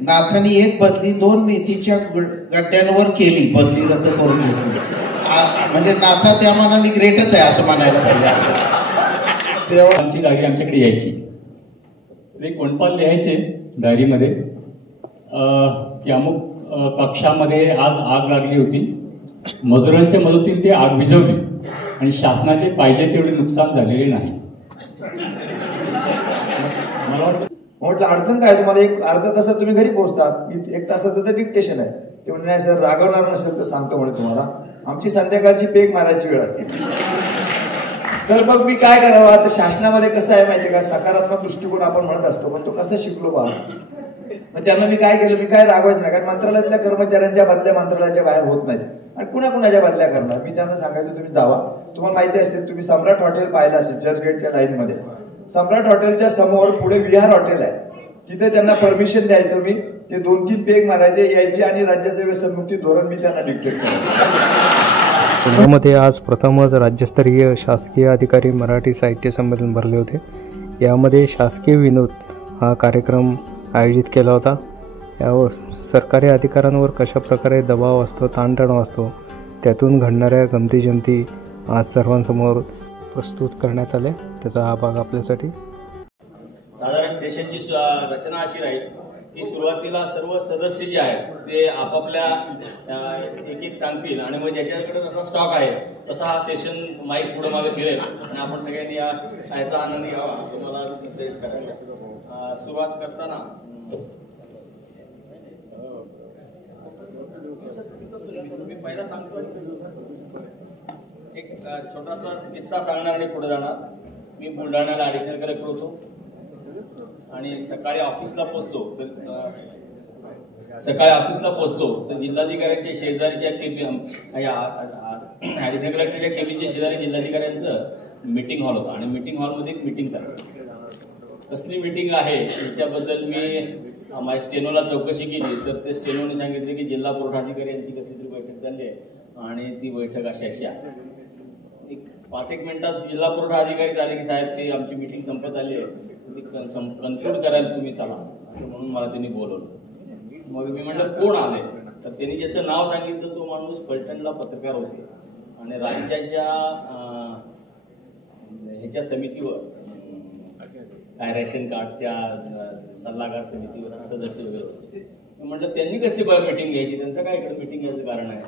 नाथांनी एक बदली 2 मेथीच्या गड्ड्यांवर केली, बदली रद्द करून घेतली. म्हणजे नाथा त्या मानाने ग्रेटच आहे असं म्हणायला पाहिजे आपल्याला. तेव्हा आमची डायरी आमच्याकडे यायची, एक वनपाल लिहायचे डायरीमध्ये की अमुक कक्षामध्ये आज आग लागली होती, मजुरांच्या मदतीने ती आग विझवली आणि शासनाचे पाहिजे तेवढे नुकसान झालेले नाही. मला म्हटलं अडचण काय तुम्हाला, एक अर्धा तासात तुम्ही घरी पोहोचता, 1 तासाचं तर डिक्टेशन आहे. ते म्हणजे नाही सर, रागवणार नसेल तर सांगतो म्हणे तुम्हाला, आमची संध्याकाळची पेग मारायची वेळ असते. तर मग मी काय करावं आता, शासनामध्ये कसं आहे माहिती आहे का, सकारात्मक दृष्टिकोन आपण म्हणत असतो, पण तो कसं शिकलो बा. मग त्यांना मी काय केलं, मी काय रागवायचं नाही, कारण मंत्रालयातल्या कर्मचाऱ्यांच्या बदल्या मंत्रालयाच्या बाहेर होत नाहीत आणि कुणाकुणाच्या बदल्या करणार. मी त्यांना सांगायचो तुम्ही जावा, तुम्हाला माहिती असेल, तुम्ही सम्राट हॉटेल पाहिलं असेल चर्चगेटच्या लाईनमध्ये, सम्राट हॉटेलच्या समोर पुढे विहार हॉटेल आहे, तिथे त्यांना परमिशन द्यायचं मी, ते 2-3 पेग मारायचे, यायचे आणि राज्याचं व्यसनमुक्ती धोरण मी त्यांना डिक्टेट केलं. पुण्यामध्ये आज प्रथमच राज्यस्तरीय शासकीय अधिकारी मराठी साहित्य संमेलन भरले होते. यामध्ये शासकीय विनोद हा कार्यक्रम आयोजित केला होता. यावर सरकारी अधिकाऱ्यांवर कशाप्रकारे दबाव असतो, ताणतणाव असतो, त्यातून घडणाऱ्या गमती-जमती आज सर्वांसमोर प्रस्तुत करण्यात आले. त्याचा हा भाग आपल्यासाठी. साधारण सेशनची रचना अशी राहील की सुरुवातीला सर्व सदस्य जे आहेत ते आपापल्या एक सांगतील आणि मग ज्याच्याकडे जसा स्टॉक आहे तसा हा सेशन माईक पुढे मागे फिरेल आणि आपण सगळ्यांनी याचा आनंद घ्यावा असं मला सजेस्ट करायचं. सुरुवात करताना मी पहिला सांगतो, एक छोटासा किस्सा सांगणार आणि पुढे जाणार. मी बुलढाण्याला ॲडिशनल कलेक्टर होतो आणि सकाळी ऑफिसला पोचलो तर जिल्हाधिकाऱ्यांच्या शेजारीच्या ॲडिशनल कलेक्टरच्या केबिनच्या शेजारी जिल्हाधिकाऱ्यांचं मीटिंग हॉल होता आणि मीटिंग हॉलमध्ये एक मीटिंग चालली. कसली मीटिंग आहे याच्याबद्दल मी माझ्या स्टेनोला चौकशी केली तर ते स्टेनोने सांगितले की जिल्हा पुरवठाधिकारी यांची कसली तरी बैठक चालली आहे आणि ती बैठक अशी आहे. एक 5-1 मिनिटात जिल्हा पुरवठा अधिकारी झाले की साहेब ते आमची मीटिंग संपत आली आहे, कन्क्लूड करायला तुम्ही चला असं म्हणून मला त्यांनी बोलवलं. मग मी म्हटलं कोण आले, तर त्यांनी ज्याचं नाव सांगितलं तो माणूस फलटणला पत्रकार होते आणि राज्याच्या ह्याच्या समितीवर काय रेशन कार्डच्या सल्लागार समितीवर सदस्य वगैरे होते. मी म्हटलं त्यांनी कसली मीटिंग घ्यायची, त्यांचं काय इकडे मीटिंग घ्यायचं कारण आहे.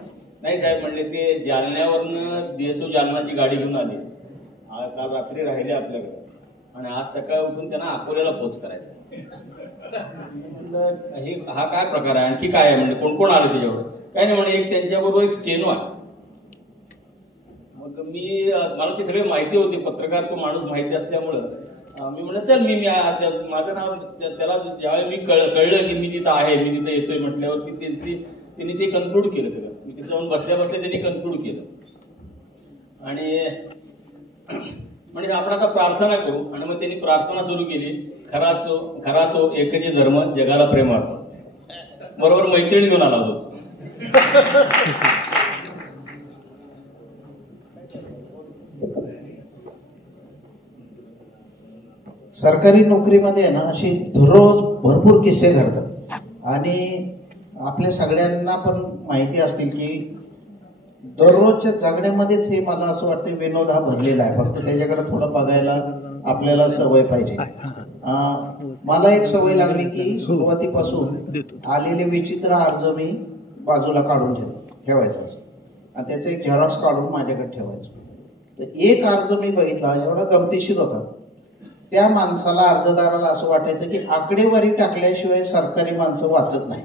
नाही साहेब म्हणले ते जालन्यावरनं DSO जालनाची गाडी घेऊन आली, काल रात्री राहिले आपल्याकडे आणि आज सकाळी उठून त्यांना अकोल्याला पोच करायचा. हे हा काय प्रकार आहे, आणखी काय आहे म्हणजे कोण कोण आले त्याच्यावर, काय नाही म्हणे एक त्यांच्याबरोबर एक स्टेनो आहे. मग मला ती सगळी माहिती होती, पत्रकार तो माणूस माहिती असल्यामुळं मी म्हणलं चल मी माझं नाव त्याला ज्यावेळी मी कळलं की मी तिथं आहे, मी तिथं येतोय म्हटल्यावरती त्यांनी ते कन्क्लूड केलं सगळं. मी तिथं जाऊन बसल्या त्यांनी कन्क्लूड केलं आणि म्हणजे आपण आता प्रार्थना करू आणि मग त्यांनी प्रार्थना सुरू केली, खरा तो एकच धर्म जगाला प्रेम अर्पण. बरोबर मैत्रिणी घेऊन आला होतो. सरकारी नोकरीमध्ये ना अशी दररोज भरपूर किस्से घडतात आणि आपल्या सगळ्यांना पण माहिती असतील की दररोजच्या जगण्यामध्येच हे मला असं वाटतं विनोद हा भरलेला आहे, फक्त त्याच्याकडे थोडं बघायला आपल्याला सवय पाहिजे. मला एक सवय लागली की सुरुवातीपासून आलेले विचित्र अर्ज मी बाजूला काढून ठेवायचं असं आणि त्याचं एक झेरॉक्स काढून माझ्याकडे ठेवायचं. तर एक अर्ज मी बघितला, एवढा गमतीशीर होता. त्या माणसाला अर्जदाराला असं वाटायचं की आकडेवारी टाकल्याशिवाय सरकारी माणसं वाचत नाही.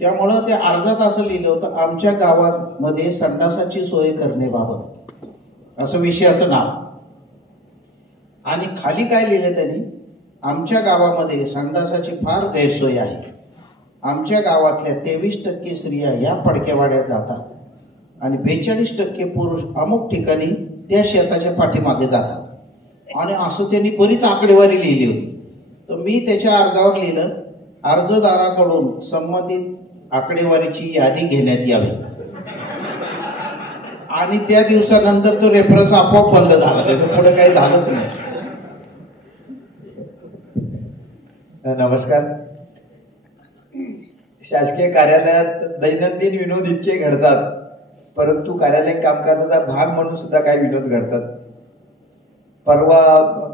त्यामुळं त्या अर्जात असं लिहिलं होतं, आमच्या गावामध्ये संडासाची सोय करण्याबाबत असं विषयाचं नाव. आणि खाली काय लिहिलं त्यांनी, आमच्या गावामध्ये संडासाची फार गैरसोय आहे. आमच्या गावातल्या 23% स्त्रिया या पडक्यावाड्यात जातात आणि 42% पुरुष अमुक ठिकाणी त्या शेताच्या पाठीमागे जातात. आणि असं त्यांनी बरीच आकडेवारी लिहिली होती. तर मी त्याच्या अर्जावर लिहिलं, अर्जदाराकडून संबंधित आकडेवारीची यादी घेण्यात यावी. आणि त्या दिवसानंतर तो रेफरन्स आपोआप बंद झाला, त्याचं पुढे काही झालंच नाही. नमस्कार. शासकीय कार्यालयात दैनंदिन विनोद इतके घडतात, परंतु कार्यालयीन कामकाजाचा भाग म्हणून सुद्धा काही विनोद घडतात. परवा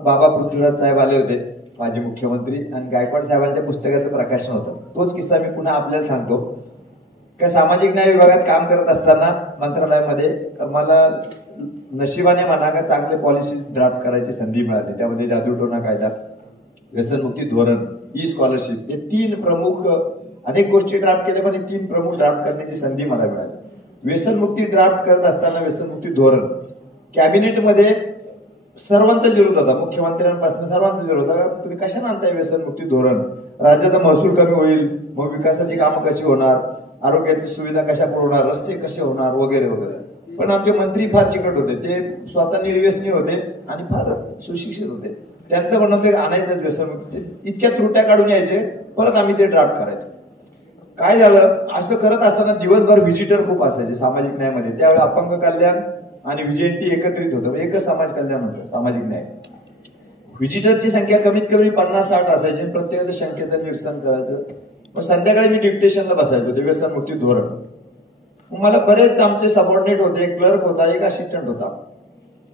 बाबा पृथ्वीराज साहेब आले होते, माजी मुख्यमंत्री, आणि गायकवाड साहेबांच्या पुस्तकाचं प्रकाशन होतं. तोच किस्सा मी पुन्हा आपल्याला सांगतो. का सामाजिक न्याय विभागात काम करत असताना मंत्रालयामध्ये मला नशिबाने म्हणा का चांगले पॉलिसीज ड्राफ्ट करायची संधी मिळाली. त्यामध्ये जादूटोणा कायदा, व्यसनमुक्ती धोरण, ई स्कॉलरशिप, हे 3 प्रमुख, अनेक गोष्टी ड्राफ्ट केल्या पण हे 3 प्रमुख ड्राफ्ट करण्याची संधी मला मिळाली. व्यसनमुक्ती ड्राफ्ट करत असताना व्यसनमुक्ती धोरण कॅबिनेटमध्ये सर्वांचा विरोध होता, मुख्यमंत्र्यांपासून सर्वांचा विरोध होता. तुम्ही कशाने आणताय व्यसनमुक्ती धोरण? राज्याचा महसूल कमी होईल, मग विकासाची कामं कशी होणार, आरोग्याची सुविधा कशा पुरवणार, रस्ते कसे होणार, वगैरे वगैरे. पण आमचे मंत्री फार चिकट होते, ते स्वतः निर्व्यसनी होते आणि फार सुशिक्षित होते. त्यांचं म्हणणं ते आणायचं व्यसनमुक्ती, इतक्या त्रुट्या काढून यायचे, परत आम्ही ते ड्राफ्ट करायचो. काय झालं, असं करत असताना दिवसभर व्हिजिटर खूप असायचे सामाजिक न्यायामध्ये. त्यावेळी अपंग कल्याण आणि व्हिजिएनटी एकत्रित होतं, एकच समाज कल्याण होतं सामाजिक न्याय. व्हिजिटरची संख्या कमीत कमी 50-60 असायची, प्रत्येकाच्या शंकेचं निरसन करायचं. मग संध्याकाळी मी डिक्टेशनला बसायचो ते व्यसनमुक्ती धोरण. मग मला बरेच आमचे सबऑर्डिनेट होते, एक क्लर्क होता, एक असिस्टंट होता.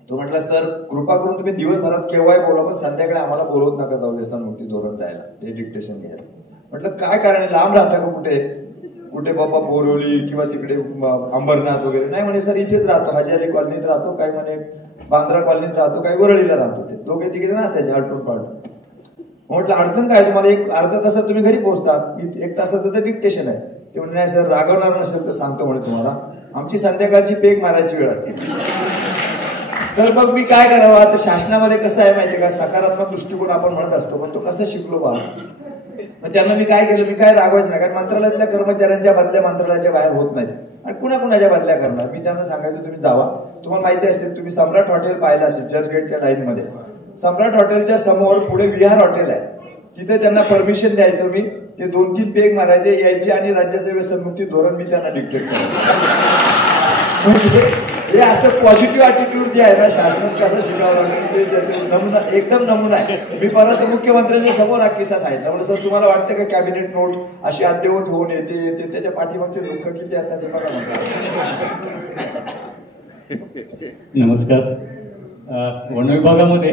तो म्हटला, सर कृपा करून तुम्ही दिवसभरात केव्हाही बोला, पण संध्याकाळी आम्हाला बोलवत नका जाऊ व्यसनमुक्ती धोरण जायला, ते डिक्टेशन घ्यायला. म्हटलं काय कारण, लांब राहता का कुठे कुठे बाबा, बोरिवली किंवा तिकडे अंबरनाथ वगैरे? नाही म्हणे सर, इथेच राहतो, हजारी कॉलनीत राहतो, काही म्हणे बांद्रा कॉलनीत राहतो, काही वरळीला राहतो. ते दोघे तिघे जण असायचे आलटून पालटून. म्हटलं अडचण काय तुम्हाला, एक अर्धा तासात तुम्ही घरी पोहोचता, मी 1 तासाचं तर डिक्टेशन आहे. ते म्हणजे नाही सर, रागवणार नसेल तर सांगतो म्हणे तुम्हाला, आमची संध्याकाळची पेग मारायची वेळ असते. तर मग मी काय करावं? आता शासनामध्ये कसं आहे माहितीये का, सकारात्मक दृष्टिकोन आपण म्हणत असतो, पण तो कसं शिकलो बा. मग त्यांना मी काय केलं, मी काय रागवायचं नाही, कारण मंत्रालयातल्या कर्मचाऱ्यांच्या बदल्या मंत्रालयाच्या बाहेर होत नाहीत आणि कुणाकुणाच्या बदल्या करणार. मी त्यांना सांगायचो तुम्ही जावा. तुम्हाला माहिती असेल, तुम्ही सम्राट हॉटेल पाहिलं असेल चर्चगेटच्या लाईनमध्ये, सम्राट हॉटेलच्या समोर पुढे विहार हॉटेल आहे, तिथे त्यांना परमिशन द्यायचं मी. ते 2-3 पेग मारायचे, यायचे आणि राज्याचं व्यसनमुक्ती धोरण मी त्यांना डिक्टेट करायचं. हे असं पॉझिटिव्ह अॅटिट्यूड जे आहे ना शासनात कसं शिकावं लागतं, ते त्याचं नमुना, एकदम नमुना आहे. मी परत मुख्यमंत्र्यांच्या समोर हा किस्सा सांगितला. म्हणजे सर तुम्हाला वाटतं का कॅबिनेट नोट अशी अद्ययावत होऊन येते, त्याच्या पाठीमागचे दुःख किती असतात ते बघा म्हणतात. नमस्कार. वन विभागामध्ये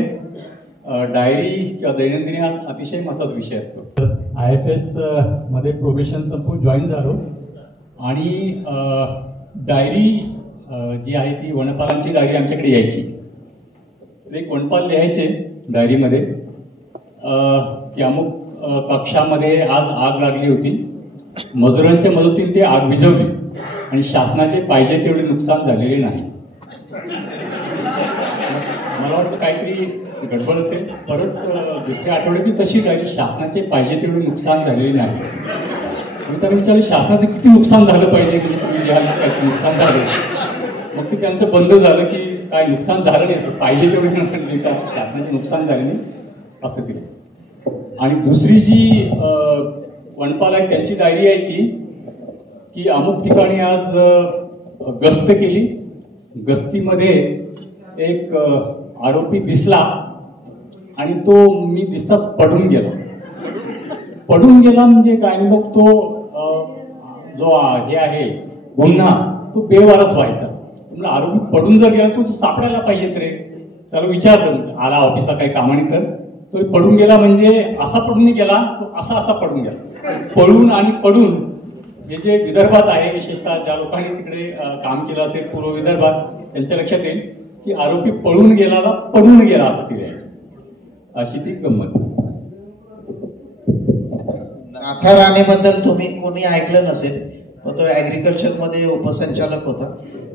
डायरी किंवा दैनंदिनी हा अतिशय महत्त्वाचा विषय असतो. IFS मध्ये प्रोबेशन संपून जॉईन झालो आणि डायरी जी आहे ती वनपालांची डायरी आमच्याकडे यायची. एक वनपाल लिहायचे डायरीमध्ये की अमुक कक्षामध्ये आज आग लागली होती, मजुरांच्या मदतीने ती आग विझवली आणि शासनाचे पाहिजे तेवढे नुकसान झालेले नाही. मला वाटतं काहीतरी गडबड असेल. परत दुसऱ्या आठवड्याची तशी डायरी, शासनाचे पाहिजे तेवढे नुकसान झालेले नाही. मी त्यांना विचारलं शासनाचं किती नुकसान झालं पाहिजे, म्हणजे तुम्ही लिहाल काय नुकसान झालं. मग ते त्यांचं बंद झालं की काय नुकसान झालं नाही, असं पाहिजे तेवढे लिहिता शासनाचे नुकसान झाले नाही असं दिलं. आणि दुसरी जी वनपाल आहे त्यांची डायरी यायची की अमुक ठिकाणी आज गस्त केली, गस्तीमध्ये एक आरोपी दिसला आणि तो मी दिसताच पडून गेला. पडून गेला म्हणजे काय, मग तो जो हे आहे गुन्हा तो बेवारच व्हायचा. म्हणजे आरोपी पडून जर गेला तो सापडायला पाहिजेत रे. त्याला विचारलं, आला ऑफिसला काही कामाने, तर तो पडून गेला म्हणजे असा पडून नाही गेला, तो असा पडून गेला. पळून आणि पडून हे जे विदर्भात आहे, विशेषतः ज्या लोकांनी तिकडे काम केलं असेल पूर्व विदर्भात, त्यांच्या लक्षात येईल की आरोपी पळून गेला पडून गेला असं ती लिहायची. अशी ती गंमत. नाथा राणेबद्दल तुम्ही कोणी ऐकलं नसेल, पण तो ऍग्रिकल्चर मध्ये उपसंचालक होता.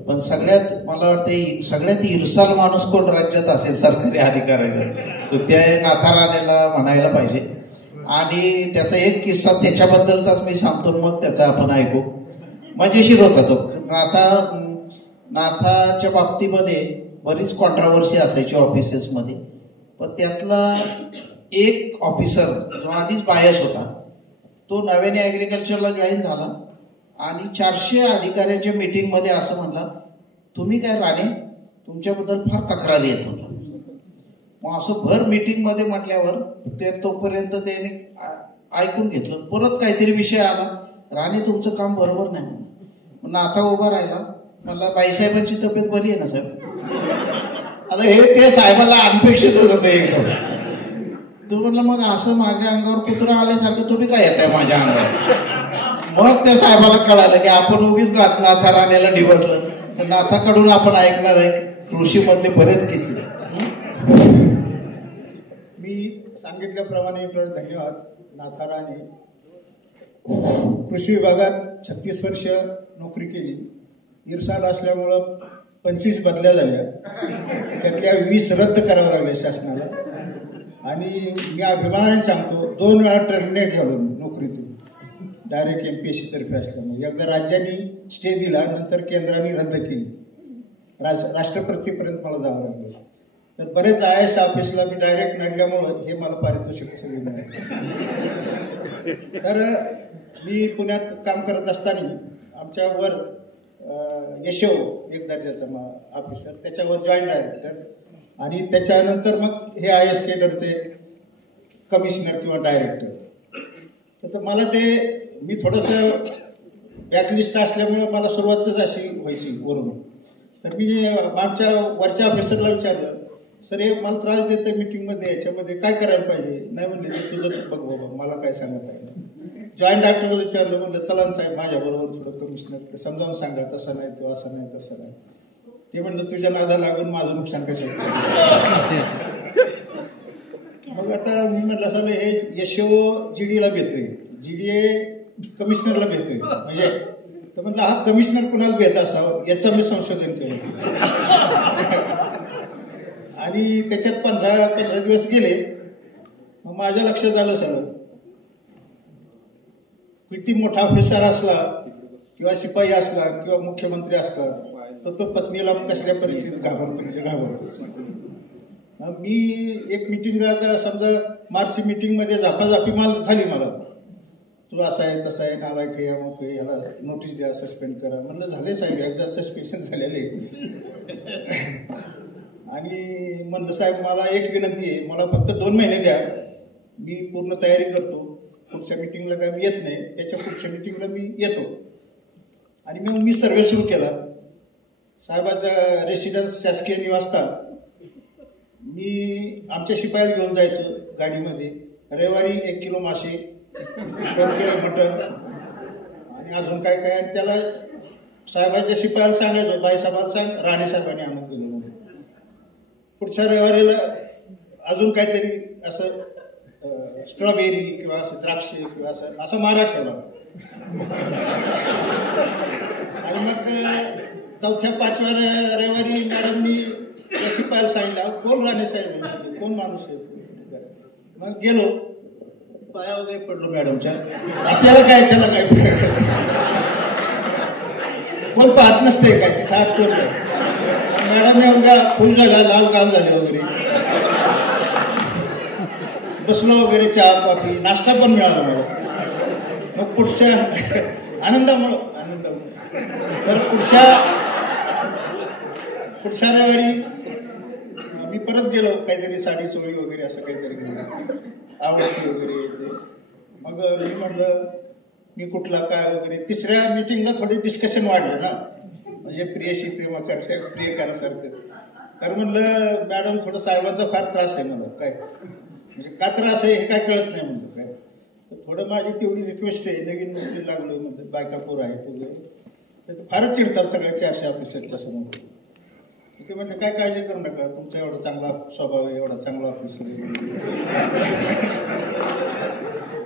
पण सगळ्यात मला वाटतं सगळ्यात इरसाल माणूस कोण राज्यात असेल सरकारी अधिकाऱ्याला, तर त्या नाथा राणेला म्हणायला पाहिजे. आणि त्याचा एक किस्सा त्याच्याबद्दलचाच मी सांगतो, मग त्याचा आपण ऐकू. मजेशीर होता तो. नाथाच्या बाबतीमध्ये बरीच कॉन्ट्रावर्सी असायची ऑफिसेसमध्ये. पण त्यातला एक ऑफिसर जो आधीच बायस होता, तो नव्याने ॲग्रिकल्चरला जॉईन झाला आणि 400 अधिकाऱ्यांच्या मीटिंगमध्ये असं म्हणला, तुम्ही काय राणे, तुमच्याबद्दल फार तक्रारी येत म्हणला. मग असं भर मीटिंगमध्ये म्हटल्यावर ते तोपर्यंत त्याने ऐकून घेतलं. परत काहीतरी विषय आला, राणे तुमचं काम बरोबर नाही म्हणून आता उभा राहिला. मला बाईसाहेबांची तब्येत बरी आहे ना साहेब? आता हे ते साहेबाला अनपेक्षित होतं ते एकदम. तू म्हणलं मग असं माझ्या अंगावर कुत्रा आल्यासारखं तुम्ही काय येत आहे माझ्या अंगावर? मग त्या साहेबाला कळालं की आपण उगीच नाथा राणेला डिवसलं. तर नाथाकडून आपण ऐकणार आहे कृषीमधले बरेच किस्से. मी सांगितल्याप्रमाणे धन्यवाद. नाथा राणे कृषी विभागात 36 वर्ष नोकरी केली. इरसाल असल्यामुळं 25 बदल्या झाल्या, त्यातल्या 20 रद्द कराव्या लागल्या शासनाला. आणि मी अभिमानाने सांगतो 2 वेळा टर्मिनेट झालो मी नोकरीतून, डायरेक्ट MPSC तर्फे असल्यामुळे. एकदा राज्यांनी स्टे दिला, नंतर केंद्राने रद्द केली. राष्ट्रपतीपर्यंत मला जावं लागलं. तर बरेच IAS ऑफिसला मी डायरेक्ट नडल्यामुळं हे मला पारितोषिक सगळी मिळाली. तर मी पुण्यात काम करत असताना आमच्यावर यशव एक दर्जाचा ऑफिसर, त्याच्यावर जॉईंट डायरेक्टर आणि त्याच्यानंतर मग हे IAS केडरचे कमिशनर किंवा डायरेक्टर. तर मला ते मी थोडंसं बॅकलिस्ट असल्यामुळं मला सुरुवातच अशी व्हायची वरून. तर मी आमच्या वरच्या ऑफिसरला विचारलं, सर हे मला त्रास देतं मीटिंगमध्ये, याच्यामध्ये काय करायला पाहिजे? नाही म्हणले तुझं बघ बाबा, मला काय सांगत आहे. जॉईंट डायरेक्टरला विचारलं, म्हणलं चला साहेब माझ्याबरोबर थोडं कमिशनर समजावून सांगा, तसं नाही तो असं नाही तसं नाही. ते म्हणलं तुझ्या नादा लागून माझं नुकसान कसं. मग आता मी म्हटलं सर हे यशो GDला भेटतोय, GD कमिशनरला भेटतोय म्हणजे. तर म्हटलं हा कमिशनर कुणाला भेट असावं याचं मी संशोधन केलं. आणि त्याच्यात 15 दिवस गेले. मग माझ्या लक्षात आलं सर, किती मोठा ऑफिसर असला किंवा शिपाई असला किंवा मुख्यमंत्री असला तर तो पत्नीला कसल्या परिस्थितीत घाबरतो म्हणजे घाबरतो. मी एक मिटिंग आता समजा मार्च मिटिंगमध्ये झापाझापी झाली, मला तू असं आहे तसं आहे नालायक आहे अमुक आहे, ह्याला नोटीस द्या, सस्पेंड करा. म्हणलं झाले साहेब, एकदा सस्पेन्शन झालेले. आणि म्हणलं साहेब मला एक विनंती आहे, मला फक्त 2 महिने द्या, मी पूर्ण तयारी करतो. पुढच्या मिटिंगला काय मी येत नाही, त्याच्या पुढच्या मिटिंगला मी येतो. आणि मग मी सर्वे सुरू केला. साहेबाचा रेसिडेन्स शासकीय निवासस्थान मी आमच्या शिपायाला घेऊन जायचो गाडीमध्ये. रविवारी 1 किलो मासे, 2 किलो मटण आणि अजून काय काय. आणि त्याला साहेबाच्या शिपायाला सांगायचो, बाईसाहेबाला सांग राणे साहेबांनी आणून दिलं म्हणून. पुढच्या रविवारीला अजून काहीतरी असं स्ट्रॉबेरी किंवा असं द्राक्ष किंवा असं मारा ठेवला. आणि मग 4-5व्या रविवारी मॅडमनी शिपायाला सांगितलं, कोण राणे साहेब, कोण माणूस आहे. मग गेलो, पाया वगैरे पडलो मॅडमच्या. आपल्याला काय त्याला काय कोण पाहत नसते काय तिथं हात कोण. मॅडमने उद्या फुल झाला, लाल गाल झाले वगैरे. बसलो वगैरे, चहा कॉफी नाश्ता पण मिळाला मला. मग पुढच्या आनंदामुळं तर पुढच्या रविवारी मी परत गेलो, काहीतरी साडी चोळी वगैरे असं काहीतरी घेऊन, आवडती वगैरे येते. मग मी म्हटलं मी कुठला काय वगैरे. 3ऱ्या मिटिंगला थोडी डिस्कशन वाढलं ना, म्हणजे प्रियशी प्रियकारासारखं. तर म्हणलं मॅडम थोडं साहेबांचा फार त्रास आहे मला, काय म्हणजे का त्रास आहे हे काय कळत नाही म्हणलं काय. तर थोडं माझी तेवढी रिक्वेस्ट आहे, नवीन नोकरी लागलो म्हणजे बायका पोर आहेत वगैरे, तर फारच चिडतात सगळ्या 400 ऑफिसरच्या समोर. ते म्हणजे काय काळजी करू नका, तुमचा एवढा चांगला स्वभाव आहे, एवढा चांगला ऑफिसर आहे.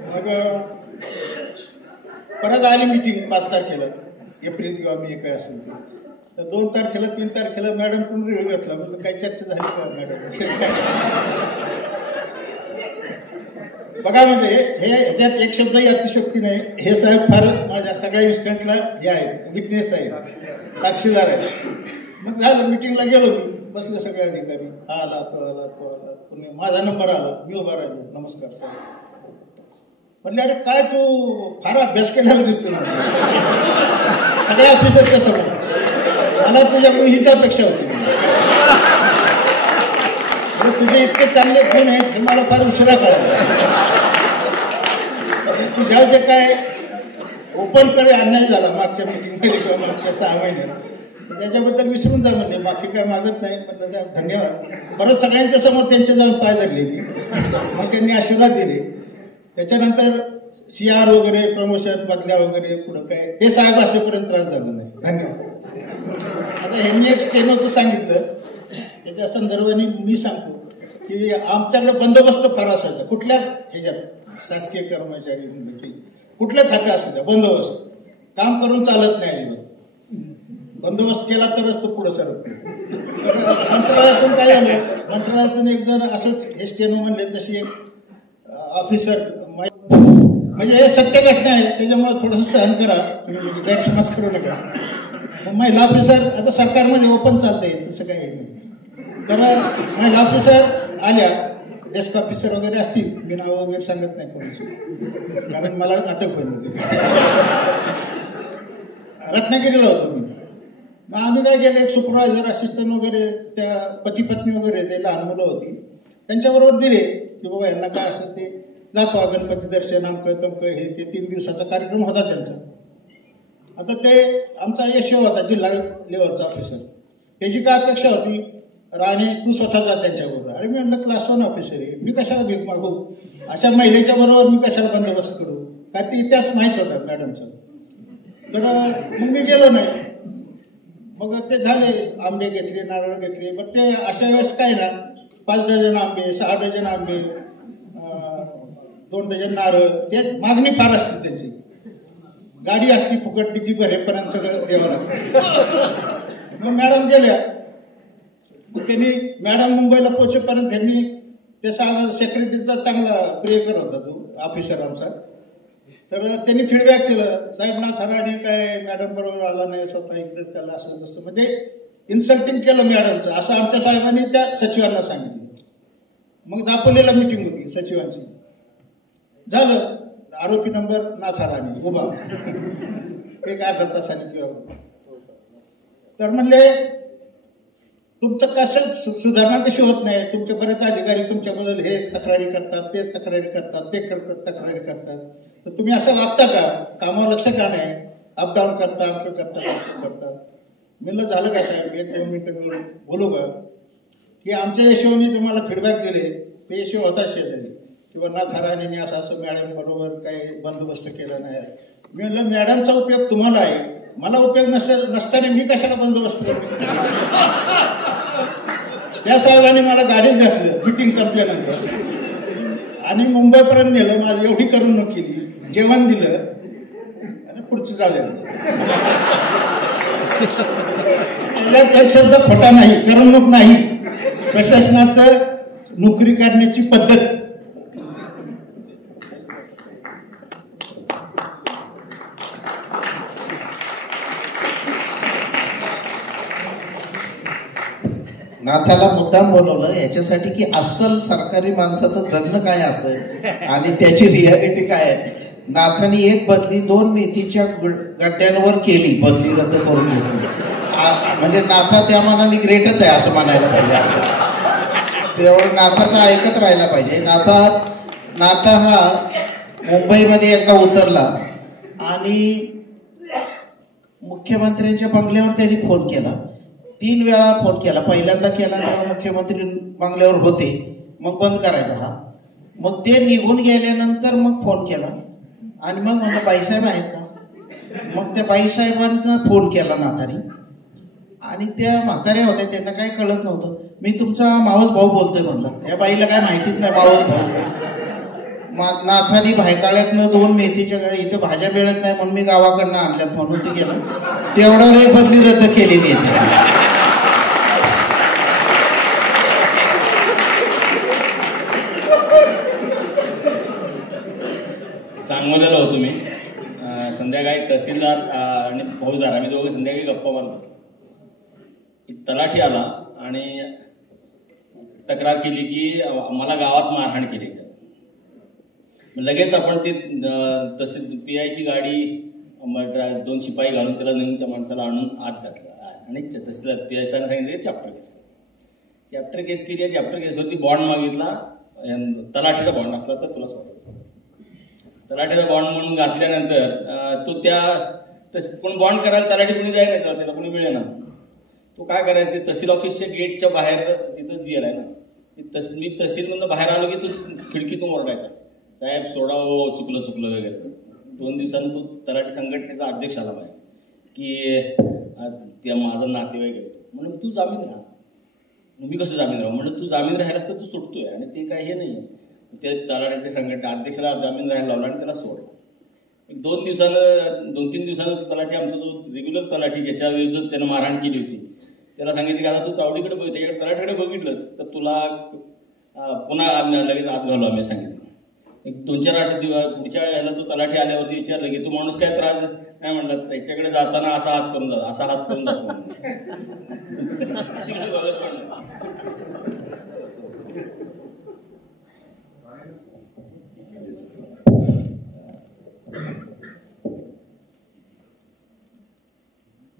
मग परत आली मिटिंग 5 तारखेला, एप्रिल किंवा मे काय असेल ते. तर 2 तारखेला 3 तारखेला मॅडम कोण रिव्ह्यू घेतला, म्हणजे काही चर्चा झाली का मॅडम. बघा म्हणजे हे ह्याच्यात एक शब्दही अतिशयोक्ती नाही. हे साहेब फार माझ्या सगळ्या इन्स्टंटला हे आहेत, विटनेस आहेत, साक्षीदार आहेत. मग झालं, मिटिंगला गेलो मी, बसले सगळे अधिकारी, हा आला तो आला तो आला. पुणे माझा नंबर आला, मी उभा राहिलो, नमस्कार साहेब. म्हणले अरे काय तू फार अभ्यास केलेला दिसतो ना सगळ्या ऑफिसरच्या समोर. मला तुझ्याकडून हीच अपेक्षा होती. तुझे इतके चांगले गुण आहेत हे मला फार उशिरा कळालं. तुझ्या जे काय ओपनकडे अन्याय झाला मागच्या मीटिंगमध्ये किंवा मागच्या 6 महिन्यात, त्याच्याबद्दल विसरून जा म्हणले, माफी काय मागत नाही म्हटलं, धन्यवाद. परत सगळ्यांच्या समोर त्यांचे जाऊन पाय धरले मी, मग त्यांनी आशीर्वाद दिले. त्याच्यानंतर CR वगैरे, प्रमोशन, बदल्या वगैरे, पुढं काय ते साहेब असेपर्यंत त्रास झाला नाही. धन्यवाद. आता ह्यांनी एक स्टेनोचं सांगितलं, त्याच्या संदर्भाने मी सांगतो की आमच्याकडे बंदोबस्त फार असायचा. कुठल्या ह्याच्यात शासकीय कर्मचारी की कुठलं खातं असू द्या, बंदोबस्त काम करून चालत नाही. बंदोबस्त केला तरच तो पुढे सरकतो. तर मंत्रालयातून काय झालं, मंत्रालयातून एक जण असंच हे स्टेनो म्हणले, तशी एक ऑफिसर, म्हणजे हे सत्य घटना आहे त्याच्यामुळे थोडंसं सहन करा तुम्ही, म्हणजे गैरसमज करू नका. मग महिला ऑफिसर, आता सरकारमध्ये ओपन चालतंय तसं काही नाही, तर महिला ऑफिसर आल्या, डेस्क ऑफिसर वगैरे असतील, मी नाव वगैरे सांगत नाही कोणाची, कारण मला अटक होईल. रत्नागिरीला होतो मी. मग आम्ही काय केलं, एक सुपरवायझर, असिस्टंट वगैरे, त्या पती पत्नी वगैरे, ते लहान मुलं होती, त्यांच्याबरोबर दिले की बाबा यांना काय असं ते दाखवा, गणपती दर्शन, अमकं तमकं, हे ते 3 दिवसाचा कार्यक्रम होता त्यांचा. आता ते आमचा यश होता, जिल्हा लेवलचा ऑफिसर, त्याची काय अपेक्षा होती, राणे तू स्वतः जा त्यांच्याबरोबर. अरे मी म्हणलं क्लास 1 ऑफिसर आहे, मी कशाला भीक मागू, अशा महिलेच्या बरोबर मी कशाला बंदोबस्त करू, काय ते इतिहास माहीत होता मॅडमचा. तर मग मी गेलो नाही. मग ते झाले, आंबे घेतले, नारळ घेतले. मग ते अशा वेळेस काय ना, 5 डझन आंबे, 6 डझन आंबे, 2 डझन नारळ, ते मागणी फार असते त्यांची. गाडी असती फुकट, डिग्गी भरेपर्यंत सगळं द्यावं लागतं. मग मॅडम गेल्या. मग त्यांनी, मॅडम मुंबईला पोहोचेपर्यंत त्यांनी, ते सेक्रेटरीचा चांगला प्रियकर होता तो ऑफिसर आमचा, तर त्यांनी फीडबॅक केलं, साहेब नाथाराणी काय मॅडम बरोबर आला नाही, स्वतः एकदा त्याला असं तसं, म्हणजे इन्सल्टिंग केलं मॅडमचं, असं आमच्या साहेबांनी त्या सचिवांना सांगितलं. मग दापोलीला मिटिंग होती सचिवांची, झालं, आरोपी नंबर नाथाराणी उभा, एक अर्धा तासाने किंवा. तर म्हणले तुमचं कसं सुधारणा कशी होत नाही, तुमचे बरेच अधिकारी तुमच्याबद्दल हे तक्रारी करतात, ते तक्रारी करतात, ते तक्रारी करतात, तर तुम्ही असं वागता का, कामावर लक्ष का नाही, अपडाऊन करता, अमकं करता. म्हणलं झालं काय साहेब, 1-2 मिनिटं मिळून बोलू का, की आमच्या यशोनी तुम्हाला फीडबॅक दिले, ते यशो होता शेजारी, किंवा नाथाराणीने असं मॅडम बरोबर काही बंदोबस्त केला नाही. मी म्हणलं मॅडमचा उपयोग तुम्हाला आहे, मला उपयोग नसताना मी कशाला बंदोबस्त करतो. त्या साहेबांनी मला गाडीत घातलं मिटिंग संपल्यानंतर आणि मुंबईपर्यंत नेलं, माझी एवढी करमणूक केली, जेवण दिलं, आता पुढचं झालं. एक शब्द खोटा नाही, करमणूक नाही, प्रशासनाचं नोकरी करण्याची पद्धत. नाथाला मुद्दाम बनवलं याच्यासाठी की अस्सल सरकारी माणसाचं जगणं काय असतं आणि त्याची रियालिटी काय आहे. नाथाने एक बदली 2 मेथीच्या गड्ड्यांवर केली, बदली रद्द करून घेतली. म्हणजे नाथा त्या मानाने ग्रेटच आहे असं म्हणायला पाहिजे आपल्याला. तेवढं नाथाचं ऐकत राहायला पाहिजे. नाथा हा मुंबईमध्ये एकदा उतरला आणि मुख्यमंत्र्यांच्या बंगल्यावर त्यांनी फोन केला. 3 वेळा फोन केला. पहिल्यांदा केला तेव्हा मुख्यमंत्री बंगल्यावर होते, मग बंद करायचा हा. मग ते निघून गेल्यानंतर मग फोन केला आणि मग म्हणलं बाईसाहेब आहेत का. मग त्या बाईसाहेबांना फोन केला नाथाने आणि त्या म्हाताऱ्या होत्या, त्यांना काही कळत नव्हतं. मी तुमचा मावस भाऊ बोलतोय म्हणलं. त्या बाईला काय माहितीच नाही मावस भाऊ. नाथाने भायकाळ्यातनं 2 मेथीच्या गाडी, इथं भाज्या मिळत नाही म्हणून मी गावाकडनं आणल्यात म्हणून ते केलं. तेवढ्यावर बदली रद्द केलेली आहे. सांगोल्याला होतो मी. संध्याकाळी तहसीलदार आणि फौजदार आम्ही दोघं संध्याकाळी गप्पा मारत बसलो. तलाठी आला आणि तक्रार केली की मला गावात मारहाण केली. लगेच आपण ते तहसील PIची गाडी 2 शिपाई घालून त्याला नेऊन त्या माणसाला आणून आत घातलं आणि तहसीलदार PI सांगितलं की चॅप्टर केस केली. चॅप्टर केसवरती बॉन्ड मागितला. तलाठीचा बॉन्ड असला तर तुला सोडायचं. तलाठीचा बॉन्ड म्हणून घातल्यानंतर तो पण बॉन्ड करायला तलाठी कोणी जाय नाही, त्याला कोणी मिळे ना. तो काय करायचं, ते तहसील ऑफिसच्या गेटच्या बाहेर तिथं जेल आहे ना, मी तहसीलमधून बाहेर आलो की तो खिडकीतून ओरडायचा, साहेब सोडावं, चुकलं वगैरे. 2 दिवसांनी तो तलाठी संघटनेचा अध्यक्ष आला पाहिजे की माझा नातेवाईक आहे. म्हणून तू जामीन राहा. मी कसं जामीन राहू? म्हणलं तू जामीन राहायलाच तर तू सुटतोय, आणि ते काय हे नाही. ते तलाठ्याच्या संघटना अध्यक्षाला जामीन राहायला लावला आणि त्याला सोडला. 2-3 दिवसानं तलाठी, आमचा जो रेग्युलर तलाठी ज्याच्या विरुद्ध त्यानं मारहाण केली होती, त्याला सांगितलं की आता तू चावडीकडे बघ, त्याच्याकडे तलाठ्याकडे बघितलंस तर तुला पुन्हा लगेच आत घालू. आम्ही सांगितलं. 2-4 दिवस पुढच्या वेळेला तो तलाठी आल्यावरती विचारलं की तू माणूस काय त्रास नाही. म्हणलं त्याच्याकडे जाताना असा हात करून जातो, असा हात करून जातो. तिकडे बघत पण नाही.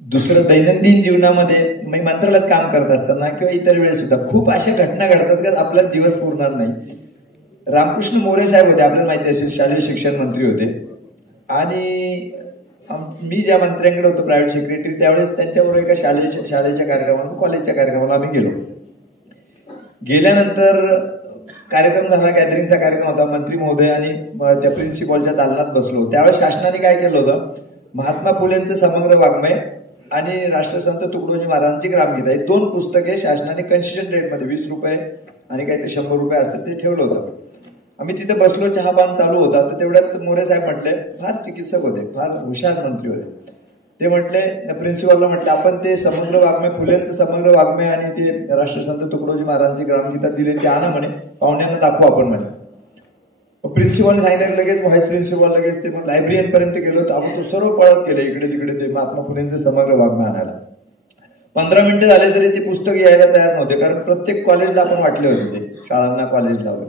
दुसरं, दैनंदिन जीवनामध्ये मी मंत्रालयात काम करत असताना किंवा इतर वेळेस सुद्धा खूप अशा घटना घडतात का आपल्याला दिवस पुरणार नाही. रामकृष्ण मोरे साहेब होते, आपल्याला माहिती असेल, शालेय शिक्षण मंत्री होते. आणि मी ज्या मंत्र्यांकडे होतो प्रायव्हेट सेक्रेटरी, त्यावेळेस त्यांच्याबरोबर एका शाळेच्या कार्यक्रमाला, कॉलेजच्या कार्यक्रमाला आम्ही गेलो. गेल्यानंतर कार्यक्रम झाला, गॅदरिंगचा कार्यक्रम होता. मंत्री महोदय आणि त्या प्रिन्सिपॉलच्या दालनात बसलो. त्यावेळेस शासनाने काय केलं होतं, महात्मा फुलेंचं समग्र वाङ्मय आणि राष्ट्रसंत तुकडोजी महाराजांची ग्रामगीता, हे 2 पुस्तके शासनाने कन्सेशन रेटमध्ये 20 रुपये आणि काहीतरी 100 रुपये असतं ते ठेवलं होतं. आम्ही तिथे बसलो, चहापान चालू होता. तर तेवढ्यात मोरे साहेब म्हटले, फार चिकित्सक होते, फार हुशार मंत्री होते. ते म्हटले, प्रिन्सिपलला म्हटले, आपण ते समग्र वाङ्मय, फुलेंचं समग्र वाङ्मय आणि ते राष्ट्रसंत तुकडोजी महाराजांची ग्रामगीता दिली, ते आणा म्हणे, पाहुण्यांना दाखवू आपण म्हणे. प्रिन्सिपलने सांगितलं, लगेच व्हाईस प्रिन्सिपल लगेच ते मग लायब्ररीयनपर्यंत गेलो. तर आपण तो सर्व पळत गेले इकडे तिकडे ते महात्मा फुलेंचं समग्र वाङ्मय आणायला. 15 मिनिटं झाले तरी ते पुस्तक यायला तयार नव्हते, कारण प्रत्येक कॉलेजला आपण वाटले होते, ते शाळांना, कॉलेजला वगैरे.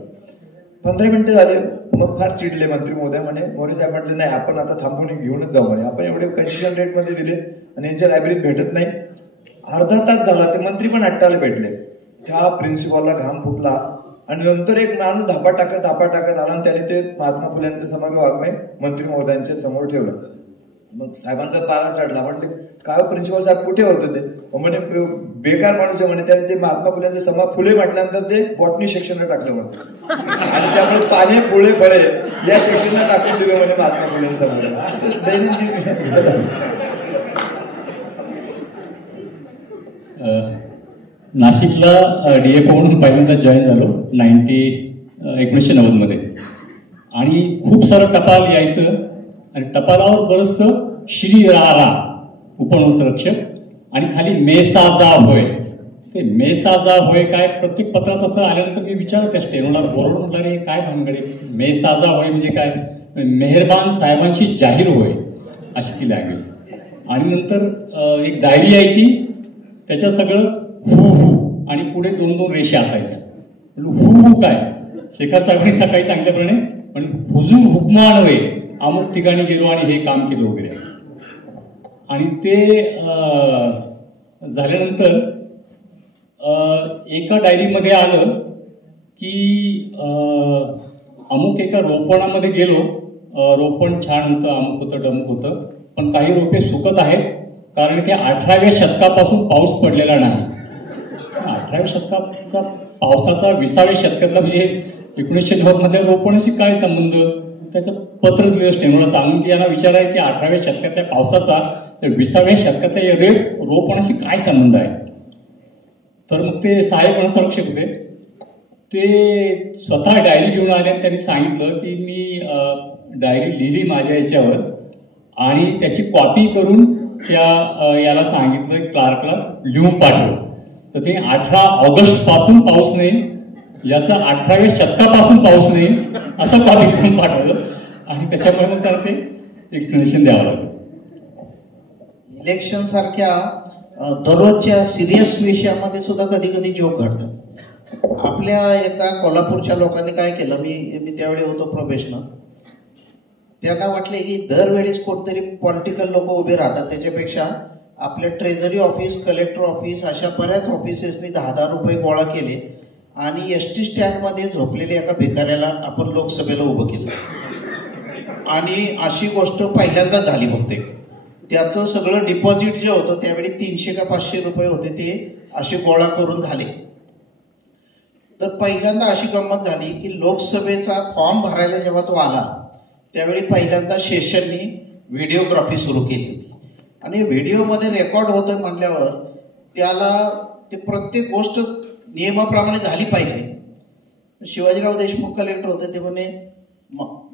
15 मिनिटं झाले. मग फार चिडले मंत्री महोदय. म्हणे, मोरे साहेब म्हटले, नाही आपण आता थांबून घेऊनच जाऊ म्हणे, आपण एवढे कन्सेशन रेटमध्ये दिले आणि यांच्या लायब्ररीत भेटत नाही. अर्धा तास झाला, ते मंत्री पण हट्टाला भेटले. त्या प्रिन्सिपॉलला घाम फुटला. आणि नंतर एक माणूस धापा टाकत आला आणि त्याने ते महात्मा फुल्यांचं समग्र वाङ्मय मंत्री महोदयांच्या समोर ठेवलं. मग साहेबांचा पारा चढला. म्हटले, काय प्रिन्सिपल साहेब कुठे होते ते? म्हणे, बेकार माणूस आहे म्हणे, त्याने ते महात्मा फुल्यांचे फुले म्हटल्यानंतर ते बॉटनी सेक्शनला टाकलं म्हणे, आणि त्यामुळे पाने, फुले, फळे या सेक्शनला टाकून दिलं म्हणे महात्मा फुल्यांसमोर. असं दैनंदिन. नाशिकला DFO म्हणून पहिल्यांदा जॉईन झालो 1990 मध्ये. आणि खूप सारं टपाल यायचं आणि टपालावर बरंचसं श्री रा उपनसरक्षक आणि खाली मेसाजा होय. ते मेसाजा होय काय, प्रत्येक पत्रात असं आल्यानंतर मी विचारलं त्या स्टेनोला, बोर्ड म्हटलं, रे काय भानगडे, मेसाजा होय म्हणजे काय? मेहरबान साहेबांशी जाहीर होय, अशी ती लँग्वेज. आणि नंतर एक डायरी यायची, त्याच्यात सगळं हू आणि पुढे 2-2 रेषा असायच्या. हू काय, शेखर साहेबांनी सकाळी सांगितल्याप्रमाणे, पण हुजूर हुकमान्वये अमुक ठिकाणी गेलो आणि हे काम केलं वगैरे. आणि ते झाल्यानंतर एका डायरीमध्ये आलं की अमुक एका रोपणामध्ये गेलो, रोपण छान होतं, अमुक होतं, डमुक होतं, पण काही रोपे सुकत आहेत कारण ते 18व्या शतकापासून पाऊस पडलेला नाही. 18व्या शतकाचा पावसाचा 20व्या शतकातला म्हणजे 1990 मधल्या रोपणाशी काय संबंध? त्याचं पत्र दिलं स्टेनोला सांगून की यांना विचाराय की 18व्या शतकातल्या पावसाचा 20व्या शतकातल्या रोपणाशी काय संबंध आहे. तर मग ते सहाय्यक वनसंरक्षक होते, ते स्वतः डायरी घेऊन आले आणि त्यांनी सांगितलं की मी डायरी लिहिली माझ्या याच्यावर आणि त्याची कॉपी करून त्या याला सांगितलं क्लार्कला लिहून पाठव. तर ते 18 ऑगस्ट पासून पाऊस नाही, याचा 18व्या शतकापासून पाऊस नाही असं कॉपी करून पाठवलं. आणि त्याच्यामुळे मग त्याला ते एक्सप्लेनेशन द्यावं लागलं. इलेक्शन सारख्या दररोजच्या सिरियस विषयामध्ये सुद्धा कधी कधी जोक घडतात. आपल्या एकदा कोल्हापूरच्या लोकांनी काय केलं, मी त्यावेळी होतो प्रोफेशनल, त्यांना वाटले की दरवेळेस कोणतरी पॉलिटिकल लोक उभे राहतात, त्याच्यापेक्षा आपल्या ट्रेझरी ऑफिस, कलेक्टर ऑफिस अशा बऱ्याच ऑफिसेसनी 10-10 रुपये गोळा केले आणि ST स्टँडमध्ये झोपलेल्या एका भिकाऱ्याला आपण लोकसभेला उभं केलं. आणि अशी गोष्ट पहिल्यांदा झाली बहुतेक. त्याचं सगळं डिपॉझिट जे होतं त्यावेळी 300 का 500 रुपये होते ते असे गोळा करून झाले. तर पहिल्यांदा अशी गंमत झाली की लोकसभेचा फॉर्म भरायला जेव्हा तो आला त्यावेळी पहिल्यांदा शेषननी व्हिडिओग्राफी सुरू केली होती आणि व्हिडिओमध्ये रेकॉर्ड होतं म्हटल्यावर त्याला ते प्रत्येक गोष्ट नियमाप्रमाणे झाली पाहिजे. शिवाजीराव देशमुख कलेक्टर होते ते म्हणे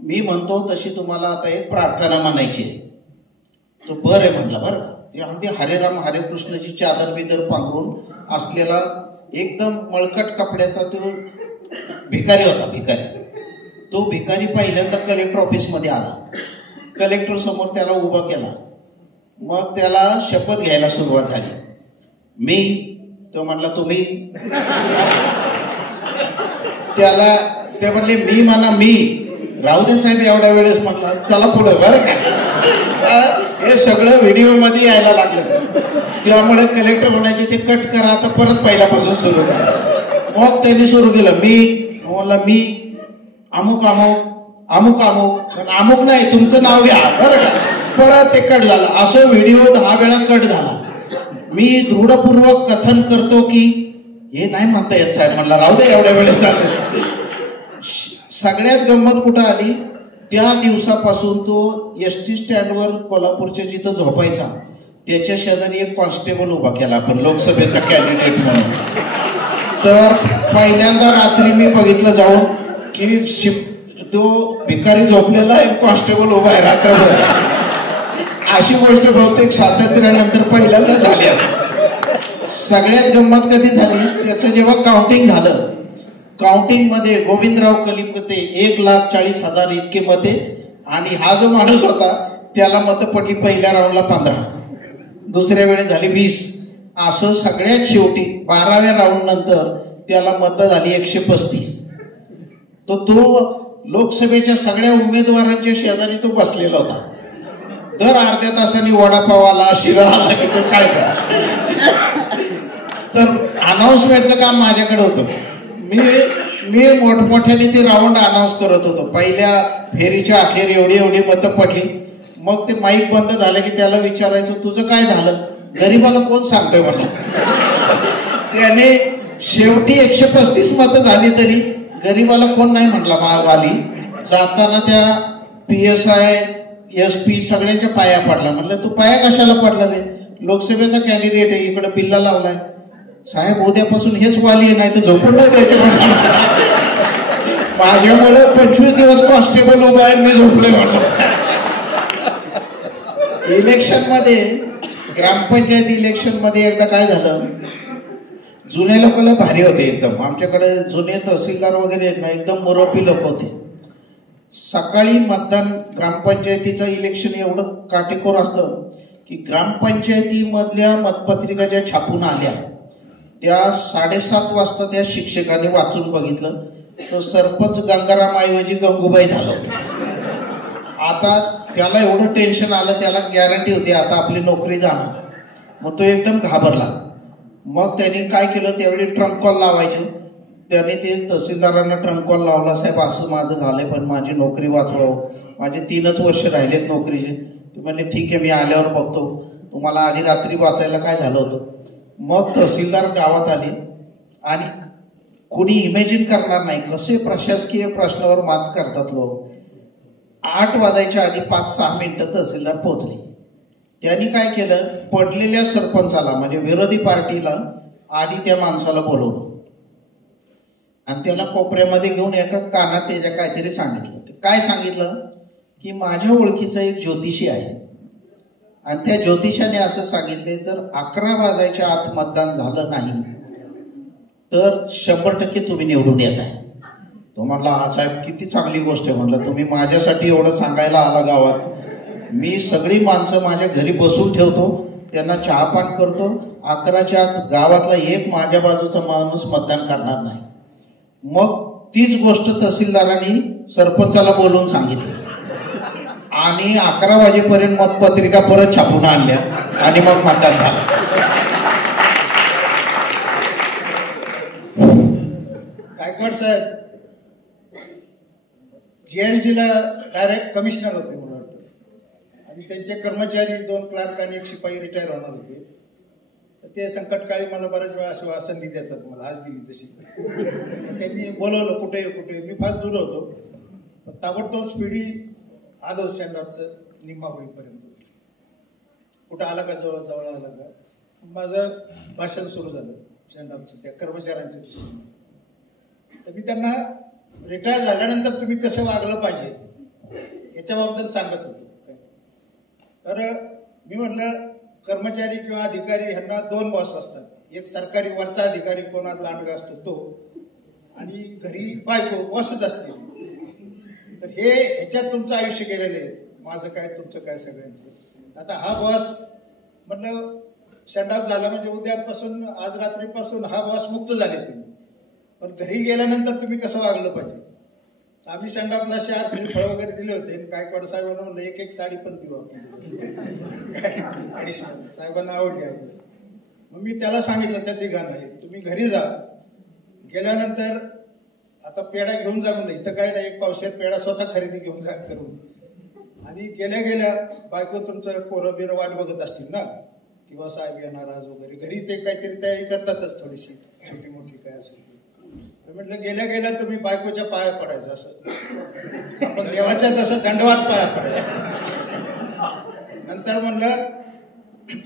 मी म्हणतो तशी तुम्हाला आता एक प्रार्थना म्हणायची आहे. तो बरं आहे म्हणला. बरं ते अगदी हरे राम हरे कृष्णची चादर बिदर पांघरून असलेला एकदम मळकट कपड्याचा तो भिकारी होता. तो भिकारी पहिल्यांदा कलेक्टर ऑफिसमध्ये आला. कलेक्टर समोर त्याला उभा केला. मग त्याला शपथ घ्यायला सुरुवात झाली. मी तो म्हणला तुम्ही. त्याला ते म्हणले मी म्हणा मी. राहू दे साहेब एवढ्या वेळेस म्हणला चला पुढे. बरं का हे सगळं व्हिडिओमध्ये यायला लागलं. त्यामुळे कलेक्टर म्हणायचे ते कट करा आता परत पहिल्यापासून सुरू करा. मग त्यांनी सुरू केलं मी म्हणला मी अमुक अमुक अमुक अमुक पण अमुक नाही तुमचं नाव घ्या. बरं का परत ते कट झालं. असं व्हिडिओ 10 वेळा कट झाला. मी दृढपूर्वक कथन करतो की हे नाही म्हणता येत साहेब म्हणला राहू दे एवढ्या वेळेस जाते. सगळ्यात गंमत कुठं आली त्या दिवसापासून तो एसटी स्टँडवर कोल्हापूरच्या जिथं झोपायचा त्याच्या शेजारी एक कॉन्स्टेबल उभा केला आपण लोकसभेचा कॅन्डिडेट म्हणून. तर पहिल्यांदा रात्री मी बघितलं जाऊन की तो भिकारी झोपलेला एक कॉन्स्टेबल उभा आहे रात्रभर. अशी गोष्ट बहुतेक स्वातंत्र्यानंतर पहिल्यांदा झाली. सगळ्यात गंमत कधी झाली त्याचं जेव्हा काउंटिंग झालं. काउंटिंगमध्ये गोविंदराव कलिपते 1,40,000 इतके मते आणि हा जो माणूस होता त्याला मतं पडली पहिल्या राऊंडला 15, दुसऱ्या वेळेस झाली 20. असं सगळ्यात शेवटी 12व्या राऊंड नंतर त्याला मतं झाली 135. तो लोकसभेच्या सगळ्या उमेदवारांच्या शेजारी तो बसलेला होता. दर अर्ध्या तासाने वडापाव आला शिरा आला की तो काय का. तर अनाऊन्समेंटचं काम माझ्याकडे होतं. मी मोठमोठ्याने ते राऊंड अनाऊन्स करत होतो. पहिल्या फेरीच्या अखेर एवढी मतं पडली. मग ते माईक बंद झालं की त्याला विचारायचं तुझं काय झालं गरीबाला कोण सांगतोय म्हणा. त्याने शेवटी 135 मतं झाली तरी गरीबाला कोण नाही म्हटला वाली. जाताना त्या PSI SP सगळ्यांच्या पाया पडला. म्हणलं तू पाया कशाला पडला रे लोकसभेचा कॅन्डिडेट आहे इकडे बिल्ला लावलाय. साहेब उद्यापासून हेच वाली आहे नाही तर झोपून नाही द्यायचे म्हणून. माझ्यामुळे 25 दिवस कॉन्स्टेबल उभा आहे मी झोपलोय म्हणलं. इलेक्शन मध्ये ग्रामपंचायत इलेक्शन मध्ये एकदा काय झालं जुने लोकांना भारी होते एकदम. आमच्याकडे जुने तहसीलदार वगैरे एकदम मुरब्बी लोक होते. सकाळी मतदान ग्रामपंचायतीचं इलेक्शन एवढं काटेकोर असतं की ग्रामपंचायतीमधल्या मतपत्रिका ज्या छापून आल्या त्या 7:30 वाजता त्या शिक्षकाने वाचून बघितलं तर सरपंच गंगारामऐवजी गंगूबाई झालं होतं. आता त्याला एवढं टेन्शन आलं त्याला गॅरंटी होती आता आपली नोकरी जाणार. मग तो एकदम घाबरला. मग त्यांनी काय केलं त्यावेळी ट्रंक कॉल लावायचे. त्याने ते तहसीलदारांना ट्रंक कॉल लावला साहेब असं माझं झालंय पण माझी नोकरी वाचवावं माझे 3च वर्ष राहिलेत नोकरीचे. ते म्हणले ठीक आहे मी आल्यावर बघतो तुम्हाला आधी रात्री वाचायला काय झालं होतं. मग तहसीलदार गावात आले आणि कोणी इमॅजिन करणार नाही कसे प्रशासकीय प्रश्नावर मात करतात लोक. 8 वाजायच्या आधी 5-6 मिनिटं तहसीलदार पोहोचले. त्यांनी काय केलं पडलेल्या सरपंचाला म्हणजे विरोधी पार्टीला आधी त्या माणसाला बोलवलं आणि त्याला कोपऱ्यामध्ये घेऊन एका कानात त्याच्या काहीतरी सांगितलं. काय सांगितलं की माझ्या ओळखीचा एक ज्योतिषी आहे आणि त्या ज्योतिषाने असं सांगितले जर 11 वाजायच्या आत मतदान झालं नाही तर 100% तुम्ही निवडून येत आहे. तो म्हणला साहेब किती चांगली गोष्ट आहे. म्हणलं तुम्ही माझ्यासाठी एवढं सांगायला आला गावात. मी सगळी माणसं माझ्या घरी बसून ठेवतो त्यांना चहापान करतो 11च्या आत गावातला एक माझ्या बाजूचा माणूस मतदान करणार नाही. मग तीच गोष्ट तहसीलदारांनी सरपंचाला बोलवून सांगितली आणि 11 वाजेपर्यंत मतपत्रिका परत छापून आणल्या आणि मग मतदान झालं. गायकवाड साहेब GSDला डायरेक्ट कमिशनर होते मला वाटतं, आणि त्यांचे कर्मचारी 2 क्लार्क आणि 1 शिपाई रिटायर होणार होते. तर ते संकटकाळी मला बऱ्याच वेळा अशी संधी देतात, मला आज दिली तशी. तर त्यांनी बोलवलं कुठे कुठे, मी फार दूर होतो, ताबडतोब स्पीडी आलो स्टँडअपचं निम्मा होईपर्यंत. कुठं आला का जवळ आला का, माझं भाषण सुरू झालं स्टँडअपचं त्या कर्मचाऱ्यांच्या दृष्टीने. तर मी त्यांना रिटायर झाल्यानंतर तुम्ही कसं वागलं पाहिजे याच्याबद्दल सांगत होतो. तर मी म्हटलं कर्मचारी किंवा अधिकारी ह्यांना 2 बॉस असतात. एक सरकारी वरचा अधिकारी कोणा लांडगा असतो तो, आणि घरी बायको बॉसच असते. तर ह्याच्यात तुमचं आयुष्य गेलेलं आहे, माझं काय तुमचं काय सगळ्यांचं. आता हा बॉस म्हटलं स्टँडअप झाला म्हणजे उद्यापासून आज रात्रीपासून हा बॉस मुक्त झाले तुम्ही, पण घरी गेल्यानंतर तुम्ही कसं वागलं पाहिजे. आम्ही स्टँडअपला 4 श्रीफळ वगैरे दिले होते. गायकवाड साहेबांना म्हणलं 1-1 साडी पण देऊ आपण ॲडिशनल, साहेबांना आवडली आपली. मग मी त्याला सांगितलं त्या तिघांना, तुम्ही घरी जा, गेल्यानंतर आता पेढा घेऊन जा म्हणलं, इथं काय नाही, 1 पावशेर पेढा स्वतः खरेदी घेऊन जा करून. आणि गेल्या गेल्या बायको तुमचं पोरं बिरं वाट बघत असतील ना, किंवा साहेब येणार आज वगैरे, घरी ते काहीतरी तयारी करतातच थोडीशी छोटी मोठी काय असेल. तर म्हटलं गेल्या गेल्या तुम्ही बायकोच्या पाया पडायचं, असं आपण देवाच्या तसं दंडवात पाया पडायचं. नंतर म्हणलं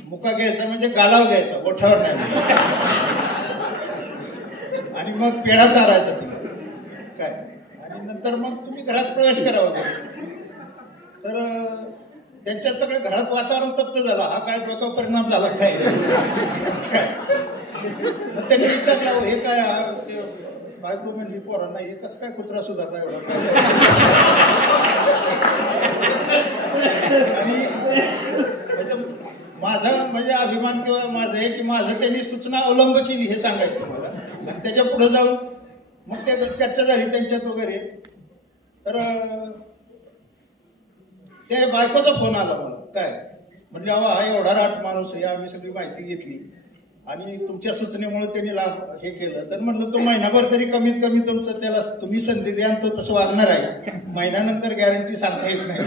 मुका घ्यायचा म्हणजे गालाव घ्यायचा, ओठावर नाही, आणि मग पेढा चारायचा तिला काय, आणि नंतर मग तुम्ही घरात प्रवेश करा वगैरे. तर त्यांच्या सगळं घरात वातावरण तप्त झालं, हा काय डोक्यावर परिणाम झाला काय. मग त्यांनी विचारलं हे काय, बायको म्हणली पोरांना हे कसं काय कुत्रा सुधारला एवढा काय. आणि माझा म्हणजे अभिमान किंवा माझं आहे की माझं त्यांनी सूचना अवलंब केली हे सांगायचं तुम्हाला. आणि त्याच्या पुढे जाऊन मग त्या चर्चा झाली त्यांच्यात वगैरे. तर त्या बायकोचा फोन आला मला, काय म्हणजे अहो हा एवढा राट माणूस आहे, आम्ही सगळी माहिती घेतली आणि तुमच्या सूचनेमुळे त्यांनी हे केलं. तर म्हणलं तो महिनाभर तरी कमीत कमी तुमचं त्याला तुम्ही संधी द्या, तो तसं वागणार आहे, महिन्यानंतर गॅरंटी सांगता येत नाही.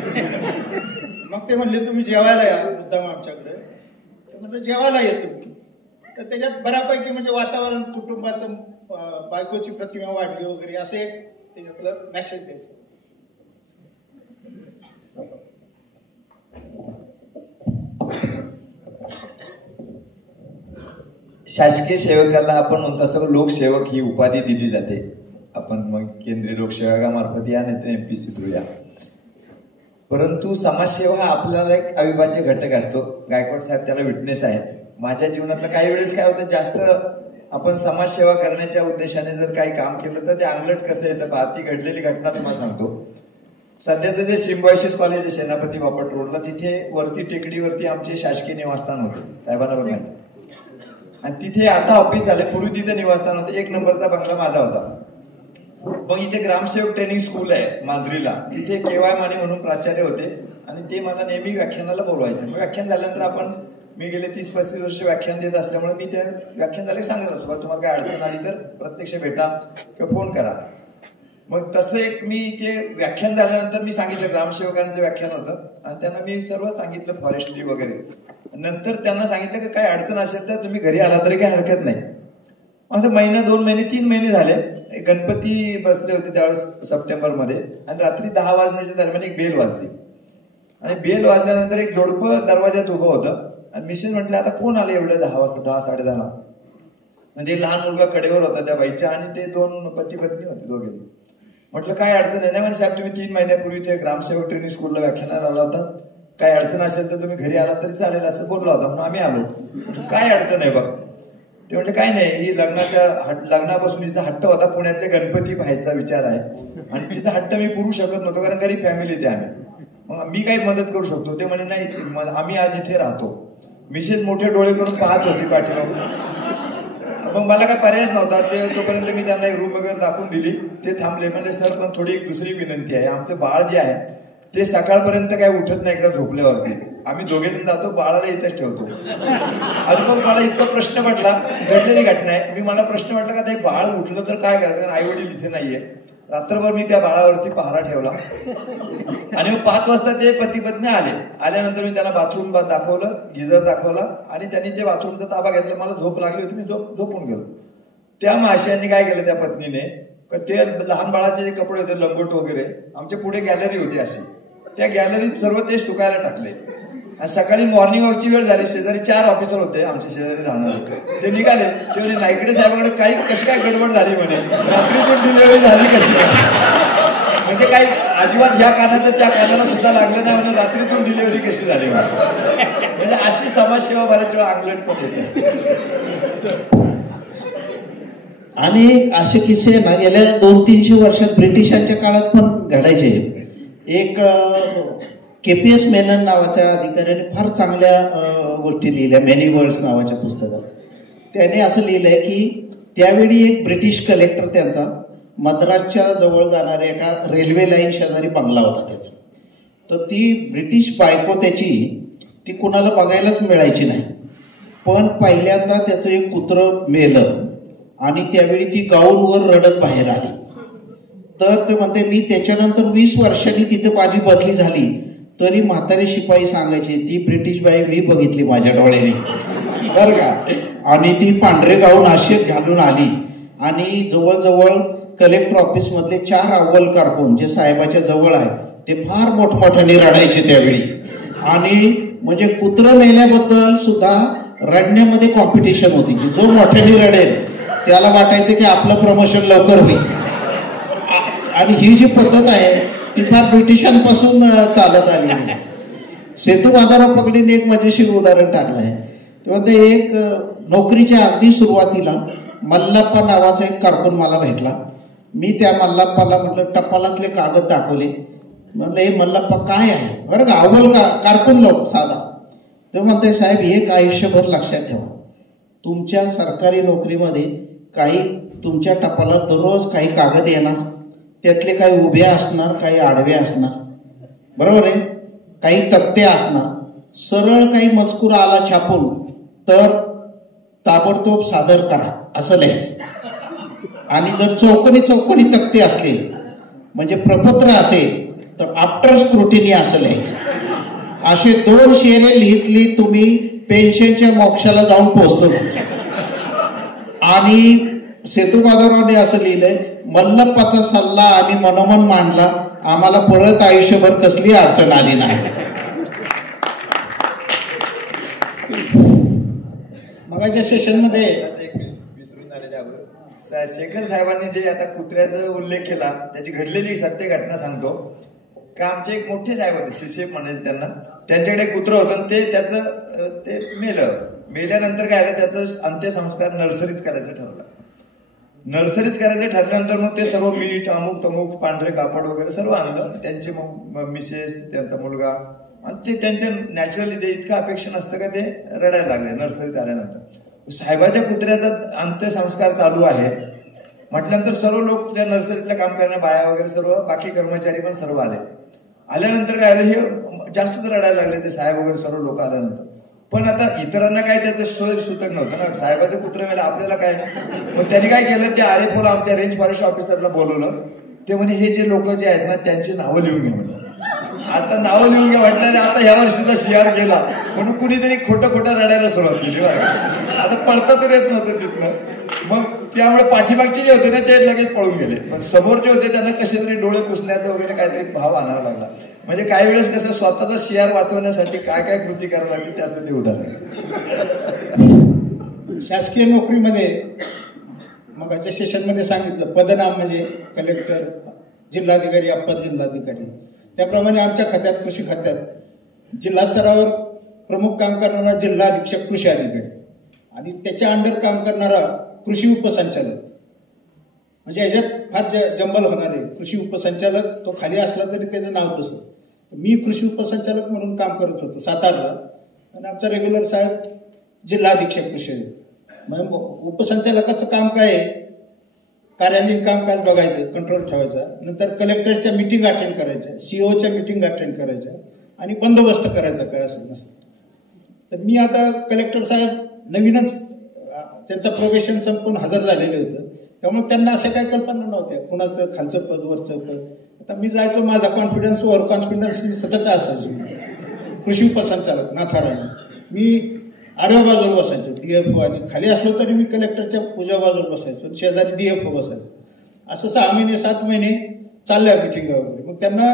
मग ते म्हणले तुम्ही जेवायला या मुद्दाम आमच्याकडे. तर म्हटलं जेवायला येतो तुम्ही. तर त्याच्यात बऱ्यापैकी म्हणजे वातावरण कुटुंबाचं, बायकोची प्रतिमा वाढली वगैरे असं एक त्याच्यातलं मेसेज द्यायचं. शासकीय सेवकाला आपण म्हणतो असं लोकसेवक ही उपाधी दिली जाते. आपण मग केंद्रीय लोकसेवकामार्फत या नाही तर MPC थ्रू या. परंतु समाजसेवा हा आपल्याला एक अविभाज्य घटक असतो. गायकवाड साहेब त्याला विटनेस आहे. माझ्या जीवनातलं काही वेळेस काय होतं, जास्त आपण समाजसेवा करण्याच्या उद्देशाने जर काही काम केलं तर ते अंगलट कसं येतं. ती घडलेली घटना तुम्हाला सांगतो. सध्याचं जे सिम्बायोसिस कॉलेज आहे सेनापती बापट रोडला, तिथे वरती टेकडीवरती आमचे शासकीय निवासस्थान होते, साहेबांना पण माहिती. आणि तिथे आता ऑफिस झाले, पूर्वी तिथे निवासस्थान होतं. 1 नंबरचा बंगला माझा होता. मग इथे ग्रामसेवक ट्रेनिंग स्कूल आहे मांजरीला, तिथे KY माने म्हणून प्राचार्य होते आणि ते मला नेहमी व्याख्यानाला बोलवायचे. मग व्याख्यान झाल्यानंतर मी गेले 30-35 वर्ष व्याख्यान देत असल्यामुळे मी त्या व्याख्यान झाले सांगत असतो, तुम्हाला काय अडचण आली तर प्रत्यक्ष भेटा किंवा फोन करा. मग तसं एक मी ते व्याख्यान झाल्यानंतर मी सांगितलं, ग्रामसेवकांचं व्याख्यान होतं आणि त्यांना मी सर्व सांगितलं फॉरेस्ट्री वगैरे. नंतर त्यांना सांगितलं की काय अडचण असेल तर तुम्ही घरी आला तरी काही हरकत नाही. असं महिना 2 महिने 3 महिने झाले. गणपती बसले होते त्यावेळेस सप्टेंबरमध्ये आणि रात्री 10 वाजण्याच्या दरम्यान एक बेल वाजली आणि बेल वाजल्यानंतर एक जोडपं दरवाज्यात उभं होतं आणि मिसेस म्हटलं आता कोण आले एवढे 10 वाजता, 10-10:30. म्हणजे लहान मुलगा कडेवर होता त्या बाईच्या आणि ते 2 पती पत्नी होते दोघे. म्हटलं काय अडचण नाही म्हणजे साहेब तुम्ही 3 महिन्यापूर्वी ते ग्रामसेवक ट्रेनिंग स्कूलला व्याख्यानाला आला होता, काय अडचण असेल तर तुम्ही घरी आला तरी चालेल असं बोलला होता. म्हणून आम्ही आलो. काय अडचण आहे बघ. ते म्हणजे काय नाही, ही लग्नापासून तिचा हट्ट होता पुण्यातले गणपती पाहायचा विचार आहे आणि तिचा हट्ट मी पुरू शकत नव्हतो कारण गरीब फॅमिली ते आम्ही. मग मी काही मदत करू शकतो. ते म्हणे नाही आम्ही आज इथे राहतो. मिसेस मोठे डोळे करून पाहत होती पाठीमागून. मग मला काय पर्यायच नव्हता. ते तोपर्यंत मी त्यांना एक रूम वगैरे दाखवून दिली. ते थांबले. म्हणजे सर पण थोडी एक दुसरी विनंती आहे, आमचं बाळ जे आहे ते सकाळपर्यंत काय उठत नाही एकदा झोपल्यावरती. आम्ही दोघेजण जातो, बाळाला इथंच ठेवतो. आणि मग मला इतका प्रश्न पडला, घडलेली घटना आहे, मला प्रश्न पडला का ते बाळ उठलं तर काय करायचं, कारण आई वडील इथे नाहीये. रात्रभर मी त्या बाळावरती पहारा ठेवला आणि मग 5 वाजता ते पती पत्नी आल्यानंतर मी त्यांना बाथरूम दाखवलं, गिझर दाखवला आणि त्यांनी ते बाथरूमचा ताबा घेतला. मला झोप लागली होती, मी झोपून गेलो. त्या महाशयांनी काय केलं त्या पत्नीने, ते लहान बाळाचे जे कपडे होते लंगोट वगैरे, आमच्या पुढे गॅलरी होती अशी, त्या गॅलरीत सर्व ते सुकायला टाकले. आणि सकाळी मॉर्निंग वॉकची वेळ झाली, शेजारी 4 ऑफिसर होते आमच्या शेजारी राहणारे, ते निघाले. ते म्हणे नाईकडे साहेबांकडे कशी काय गडबड झाली म्हणे, रात्रीतून डिलिव्हरी झाली कशी काय, म्हणजे काही अजिबात ह्या कानाचं त्या कानाला सुद्धा लागलं नाही म्हणजे रात्रीतून डिलिव्हरी कशी झाली म्हणजे अशी समाजसेवा बऱ्याच वेळा अंगलट पण येत असते. आणि असे किस्से ना गेल्या 200-300 वर्षात ब्रिटिशांच्या काळात पण घडायचे. एक KPS मेनन नावाच्या अधिकाऱ्याने फार चांगल्या गोष्टी लिहिल्या मेनी वर्ल्ड्स नावाच्या पुस्तकात. त्याने असं लिहिलंय की त्यावेळी एक ब्रिटिश कलेक्टर त्यांचा मद्रासच्या जवळ जाणाऱ्या एका रेल्वे लाईन शेजारी बंगला होता त्याचा. तर ती ब्रिटिश बायको त्याची ती कुणाला बघायलाच मिळायची नाही. पण पहिल्यांदा त्याचं एक कुत्रं मेलं आणि त्यावेळी ती गाऊनवर रडत बाहेर आली. तर ते म्हणते मी त्याच्यानंतर 20 वर्षांनी तिथे माझी बदली झाली तरी म्हातारे शिपाई सांगायचे ती ब्रिटिश बाई मी बघितली माझ्या डोळ्याने बरं का. आणि ती पांढरे गाऊन असे घालून आली आणि जवळजवळ कलेक्टर ऑफिस मधले 4 अव्वल कारकून जे साहेबाच्या जवळ आहे ते फार मोठमोठ्याने रडायचे त्यावेळी. आणि म्हणजे कुत्रं मेल्याबद्दल सुद्धा रडण्यामध्ये कॉम्पिटिशन होती की जो मोठ्याने रडेल त्याला वाटायचं की आपलं प्रमोशन लवकर होईल. आणि ही जी पद्धत आहे ती फार ब्रिटिशांपासून चालत आलेली. सेतू माधवराव पगडीने एक मजेशीर उदाहरण टाकलं आहे. तेव्हा ते एक नोकरीच्या अगदी सुरुवातीला मल्लाप्पा नावाचा एक कारकून मला भेटला. मी त्या मल्लाप्पाला म्हटलं टपालातले कागद दाखवले. म्हटलं हे मल्लाप्पा काय आहे बरं का, अव्वल कारकून लोक साधा. ते म्हणते साहेब एक आयुष्यभर लक्षात ठेवा, तुमच्या सरकारी नोकरीमध्ये काही तुमच्या टपालात दररोज काही कागद येणार, त्यातले काही उभे असणार काही आडवे असणार, बरोबर आहे, काही तक्ते असणार. सरळ काही मजकूर आला छापून तर ताबडतोब सादर करा असं लिहायचं. आणि जर चौकनी तक्ते असले म्हणजे प्रपत्र असेल तर आफ्टर स्क्रुटिनी असं लिहायचं. असे 2 शेरे लिहित तुम्ही पेन्शनच्या मोक्षाला जाऊन पोहोचतो. आणि सेतू माधवरावने असं लिहिलंय मल्लप्पाचा सल्ला आम्ही मनोमन मांडला, आम्हाला परत आयुष्यभर कसली अडचण आली नाही. मगाच्या सेशनमध्ये विसरून झालेल्या अगोदर शेखर साहेबांनी जे आता कुत्र्याचा उल्लेख केला त्याची घडलेली सत्य घटना सांगतो. का आमचे एक मोठे साहेब होते, CCF म्हणायचे त्यांना, त्यांच्याकडे कुत्रं होतं ते त्याचं ते मेल्यानंतर काय झालं त्याचं अंत्यसंस्कार नर्सरीत करायचं ठरलं. नर्सरीत करायचं ठरल्यानंतर मग ते सर्व मीठ अमुक तमुक पांढरे कापड वगैरे सर्व आणलं. त्यांचे मग मिसेस त्यांचा मुलगा आणि ते त्यांच्या नॅचरली ते इतकं अपेक्षा नसतं का ते रडायला लागले नर्सरीत आल्यानंतर. साहेबाच्या कुत्र्याचा अंत्यसंस्कार चालू आहे म्हटल्यानंतर सर्व लोक त्या नर्सरीतलं काम करणाऱ्या बाया वगैरे सर्व बाकी कर्मचारी पण सर्व आल्यानंतर काय आलं हे जास्तच रडायला लागले ते साहेब वगैरे सर्व लोक आल्यानंतर. पण आता इतरांना काय त्याचं सोय सुतक नव्हतं ना, साहेबाचं कुत्र मेलं आपल्याला काय. मग त्यांनी काय केलं, ते आरेफोला आमच्या रेंज फॉरेस्ट ऑफिसरला बोलवलं. ते म्हणे हे जे लोक जे आहेत ना त्यांची नावं लिहून घ्या म्हणे. आता नावं लिहून घ्या म्हटल्याने आता ह्या वर्षीचा CR गेला म्हणून कुणीतरी खोटं रडायला सुरुवात केली बरं. आता पळता तर येत नव्हतं तिथनं. मग त्यामुळे पाठीमागचे जे होते ना ते लगेच पळून गेले, पण समोर जे होते त्यांना कसे तरी डोळे पुसण्याचा वगैरे काहीतरी भाव आणावा लागला. म्हणजे काही वेळेस कसं स्वतःचा CR वाचवण्यासाठी काय काय कृती करावी लागते त्याचं ते उदाहरण. शासकीय नोकरीमध्ये मगाच्या सेशनमध्ये सांगितलं पदनाम म्हणजे कलेक्टर, जिल्हाधिकारी, अप्पर जिल्हाधिकारी. त्याप्रमाणे आमच्या खात्यात कृषी खात्यात जिल्हा स्तरावर प्रमुख काम करणारा जिल्हा अधीक्षक कृषी अधिकारी आणि त्याच्या अंडर काम करणारा कृषी उपसंचालक. म्हणजे ह्याच्यात फार जंबल होणार आहे. कृषी उपसंचालक तो खाली असला तरी त्याचं नाव तसं. मी कृषी उपसंचालक म्हणून काम करत होतो सातारला आणि आमचा रेग्युलर साहेब जिल्हा अधीक्षक कृषी. मग उपसंचालकाचं काम काय आहे, कार्यालयीन कामकाज बघायचं, कंट्रोल ठेवायचा, नंतर कलेक्टरच्या मिटिंग अटेंड करायच्या, COच्या मिटिंग अटेंड करायच्या आणि बंदोबस्त करायचा काय असं नसतं. तर मी आता कलेक्टर साहेब नवीनच त्यांचं प्रोबेशन संपून हजर झालेले होतं. त्यामुळे त्यांना अशा काही कल्पना नव्हत्या, कुणाचं खालचं पद वरचं पद. आता मी जायचो, माझा कॉन्फिडन्स ओव्हर कॉन्फिडन्स सतत असायचो. कृषी उपसंचालक नाथाराणी, मी आडव्या बाजूला बसायचो DFO, आणि खाली असलो तरी मी कलेक्टरच्या उजव्या बाजूला बसायचो, शेजारी DFO बसायचो. असं 6 महिने 7 महिने चालल्या मिटिंगा वगैरे. मग त्यांना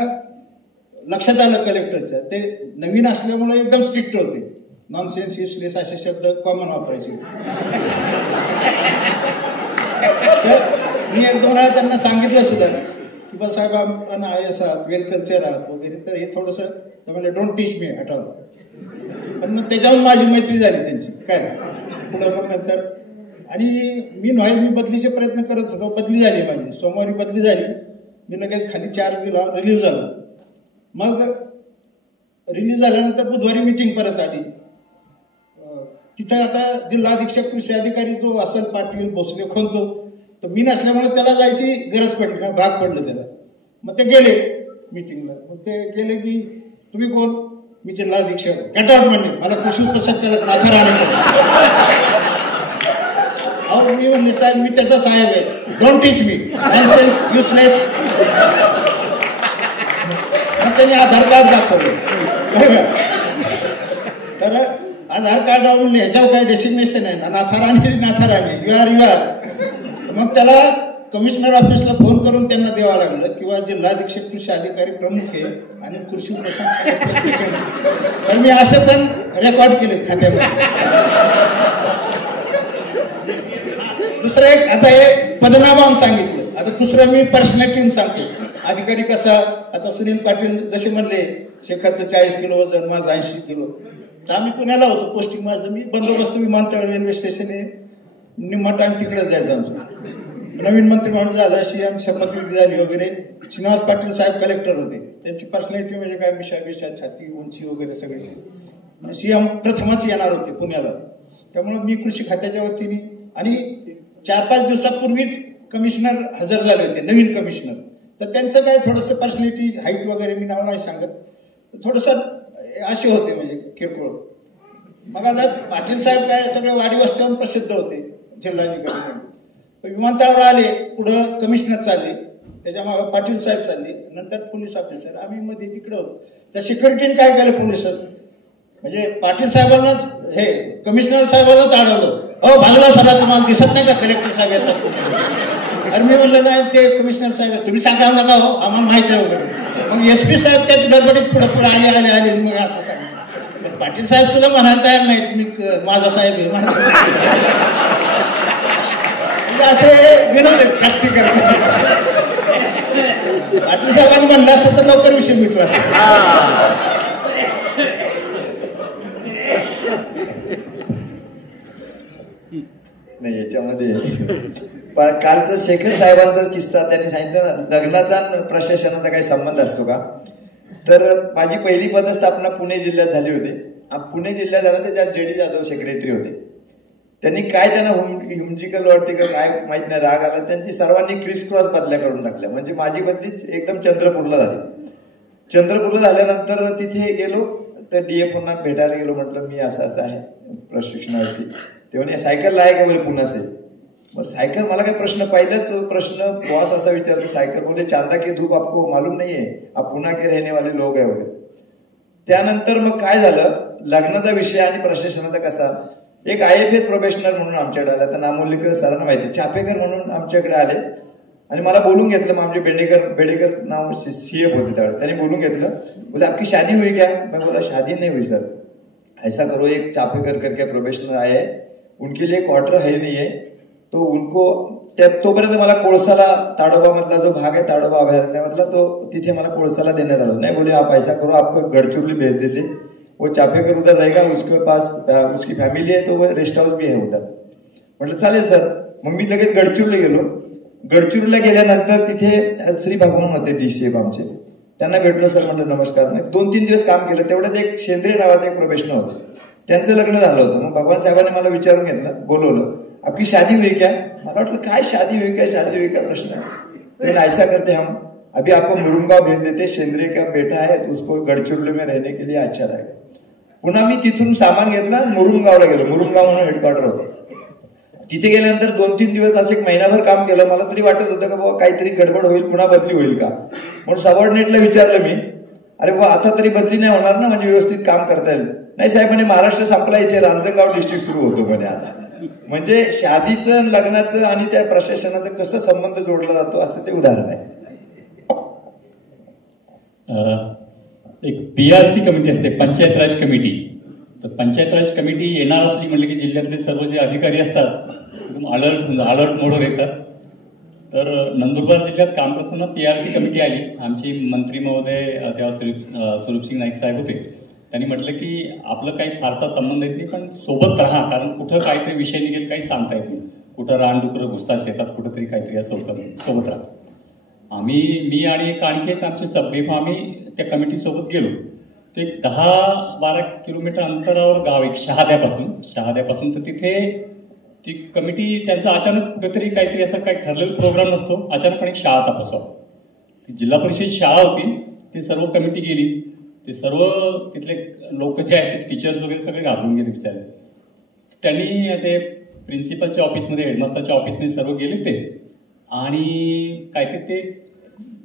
लक्षात आलं कलेक्टरच्या, ते नवीन असल्यामुळे एकदम स्ट्रिक्ट होते. नॉनसेन्स, युजलेस असे शब्द कॉमन वापरायचे. तर मी 1-2 वेळा त्यांना सांगितलं सुद्धा की बा साहेब आपण IS आहात, वेल कल्चर आहात वगैरे, तर हे थोडंसं म्हणजे डोंट टीच मी हटावं. पण मग त्याच्यावर माझी मैत्री झाली त्यांची काय पुढं. मग नंतर आणि मी बदलीचे प्रयत्न करत होतो. बदली झाली माझी, सोमवारी बदली झाली. मी लगेच खाली चार्ज दिला, रिलीव्ह झालो. मग रिलीज झाल्यानंतर बुधवारी मीटिंग परत आली. तिथं आता जिल्हा अधीक्षक कृषी अधिकारी जो असेल, पाटील भोसले खोलतो, तर मी नसल्यामुळे त्याला जायची गरज पडली ना, भाग पडलं त्याला. मग ते गेले मीटिंगला. मग ते गेले की तुम्ही कोण? मी जिल्हा अधीक्षक. गेट आउट म्हणले. मला कृषी उपसंचालक नाथाराणी. अहो मी म्हणले साहेब मी त्याचा साहेब आहे, don't teach me, nonsense, useless. मग त्यांनी आधार कार्ड दाखवलं. तर आधार कार्डावरून ह्याच्यावर काय डेसिग्नेशन आहे ना, नाथाराणी, यू आर. मग त्याला कमिशनर ऑफिसला फोन करून त्यांना द्यावं लागलं किंवा जिल्हा अधीक्षक कृषी अधिकारी प्रमुख आहे आणि कृषी उपसंचालक. तर मी असे पण रेकॉर्ड केलेत खात्यामध्ये. दुसरं एक आता हे पदनामावून सांगितलं. आता दुसरं मी पर्सनॅलिटी सांगतो. अधिकारी कसा, आता सुनील पाटील जसे म्हणले, शेखरचं 40 किलो वजन, माझं 80 किलो. तर आम्ही पुण्याला होतो, पोस्टिंग माझं. मी बंदोबस्त विमानतळ रेल्वे स्टेशन आहे, निम्मा टाइम तिकडेच जायचं आमचं. नवीन मंत्री म्हणून झालं, अशी आमची शपथविधी झाली वगैरे. श्रीनिवास पाटील साहेब कलेक्टर होते. त्यांची पर्सनॅलिटी म्हणजे काय, मिशा छाती, उंची वगैरे सगळे. CM प्रथमच येणार होते पुण्याला. त्यामुळे मी कृषी खात्याच्या वतीने, आणि 4-5 दिवसापूर्वीच कमिशनर हजर झाले होते, नवीन कमिशनर. तर त्यांचं काय थोडंसं पर्सनॅलिटी, हाईट वगैरे मी नाव नाही सांगत, थोडंसं असे होते म्हणजे किरकोळ. मग आता पाटील साहेब काय सगळे वाडी वस्त्यावर प्रसिद्ध होते जिल्हाधिकारी. विमानतळावर आले, पुढं कमिशनर चालले, त्याच्या मागं पाटील साहेब चालले, नंतर पोलीस ऑफिसर, आम्ही मध्ये तिकडं होतो. त्या सिक्युरिटीने काय केलं पोलिसात, म्हणजे पाटील साहेबांनाच, हे कमिशनर साहेबांनाच अडवलं. बाजूला सदा तुम्हाला दिसत नाही का कलेक्टर साहेब येतात? अरे मी म्हणलं नाही, ते कमिशनर साहेब तुम्ही सांगा नका हो, आम्हाला माहिती आहे वगैरे. मग SP साहेब त्यात गडबडीत पुढे आले. मग असं सांग, पाटील साहेब सुद्धा म्हणायला तयार नाहीत, मी माझा साहेब आहे, माझा असे विनोद खर्ची करतात. पाटील साहेबांनी म्हणलं असतं तर लवकर विषय मिटला असता. नाही याच्यामध्ये कालचा शेखर साहेबांचा किस्सा त्यांनी सांगितलं ना, लग्नाचा आणि प्रशासनाचा काही संबंध असतो का? तर माझी पहिली पदस्थापना पुणे जिल्ह्यात झाली होती. पुणे जिल्ह्यात झालं तर त्यात JD जाधव सेक्रेटरी होते. त्यांनी काय त्यांना ह्युमजिकल वाटते का काय माहित नाही, राग आला. त्यांची सर्वांनी क्रिस क्रॉस बदल्या करून टाकल्या. म्हणजे माझी बदली एकदम चंद्रपूरला झाली. चंद्रपूरला झाल्यानंतर तिथे गेलो तर DFOंना भेटायला गेलो. म्हटलं मी असं आहे प्रशिक्षणार्थी. ते म्हणे सायकलला आहे का बोले पुण्याचे. बरं सायकल, मला काय प्रश्न, पहिलाच प्रश्न बॉस असा विचारतो सायकल. बोले चांदा की धूप आपको मालूम नहीं है, आप पुणे के रहने वाले लोग आहे वगैरे. त्यानंतर मग काय झालं, लग्नाचा विषय आणि प्रशासनाचा कसा, एक IFS प्रोबेशनर म्हणून आमच्याकडे आला. तर नामोल्लेकर सरांना माहिती, चाफेकर म्हणून आमच्याकडे आले आणि मला बोलून घेतलं. मग आमचे बेडेकर नाव CF होते त्यावेळेस. त्यांनी बोलून घेतलं. बोले आपकी शादी हुई क्या? मैं बोला शादी नहीं हुई सर, ऐसा करो एक चाफेकर करके प्रोबेशनर आए हैं, उनके लिए क्वार्टर है नहीं है, तो उनको तोपर्यंत मला कोळसाला, ताडोबा मधला जो भाग आहे ताडोबा अभयारण्यामधला, तो तिथे मला कोळसाला देण्यात आला. नहीं बोले आप ऐसा करो, आपको गडचिरोली भेज देते, वो चाफेकर उधर रहेगा, उसके पास उसकी फॅमिली आहे, तो वो रेस्ट हाऊस भी आहे उधर. म्हटलं चालेल सर. मग मी लगेच गडचिरोली गेलो. गडचिरोलीला गेल्यानंतर तिथे श्री भगवान होते DCF आमचे. त्यांना भेटलो. सर म्हटलं नमस्कार. 2-3 दिवस काम केलं. तेवढ्यात एक शेंद्रे नावाचं एक प्रोफेशनल होतं, त्यांचं लग्न झालं होतं. मग भगवान साहेबांनी मला विचारून घेतलं, बोलवलं, आपकी शादी हुई क्या? मला वाटलं काय शादी हुई क्या प्रश्न आहे. तो ऐसा करते हम अभी आपको मुरुंगाव भेज देते, शेंद्रे का बेटा है तो उसको गडचिरोली में रहने के लिए अच्छा रहेगा. पुन्हा मी तिथून सामान घेतला, मुरुंगावला गेलो. मुरुंगाव म्हणून हेडक्वार्टर होतं. तिथे गेल्यानंतर 2-3 दिवस असं एक महिनाभर काम केलं. मला तरी वाटत होतं का बाबा काहीतरी गडबड होईल, पुन्हा बदली होईल का. म्हणून सबऑर्डिनेटला विचारलं मी, अरे बाबा आता तरी बदली नाही होणार ना, म्हणजे व्यवस्थित काम करता येईल. नाही साहेब म्हणे महाराष्ट्र संपला, इथे रांजणगाव डिस्ट्रिक्ट सुरू होतो म्हणे आता. म्हणजे शादीचं, लग्नाचं आणि त्या प्रशासनाचं कसं संबंध जोडला जातो असं ते उदाहरण आहे. एक PRC कमिटी असते, पंचायत राज कमिटी. तर पंचायत राज कमिटी येणार असली म्हणजे की जिल्ह्यातले सर्व जे अधिकारी असतात एकदम अलर्ट मोडवर येतात. तर नंदुरबार जिल्ह्यात काम करताना PRC कमिटी आली. आमचे मंत्री महोदय तेव्हा स्वरूपसिंग नाईक साहेब होते. त्यांनी म्हटलं की आपलं काही फारसा संबंध येत नाही, पण सोबत राहा, कारण कुठं काहीतरी विषय निघेल काही सांगता येत नाही. कुठं रानडुकरं घुसतात शेतात, कुठंतरी काहीतरी असं होतं, सोबत राहा. मी आणि आणखी एक आमचे सबडीफ आम्ही त्या कमिटीसोबत गेलो. ते 10-12 किलोमीटर अंतरावर गाव एक शहाद्यापासून. तर तिथे ती कमिटी त्यांचा अचानक कुठेतरी काहीतरी असं काही ठरलेला प्रोग्राम नसतो, अचानकपणे एक शाळा तपासवा. ती जिल्हा परिषद शाळा होती, ती सर्व कमिटी गेली. ते सर्व तिथले लोक जे आहेत ते टीचर्स वगैरे सगळे घाबरून गेले बिचारे. त्यांनी ते प्रिन्सिपलच्या ऑफिसमध्ये, हेडमास्टरच्या ऑफिसमध्ये सर्व गेले ते, आणि काहीतरी ते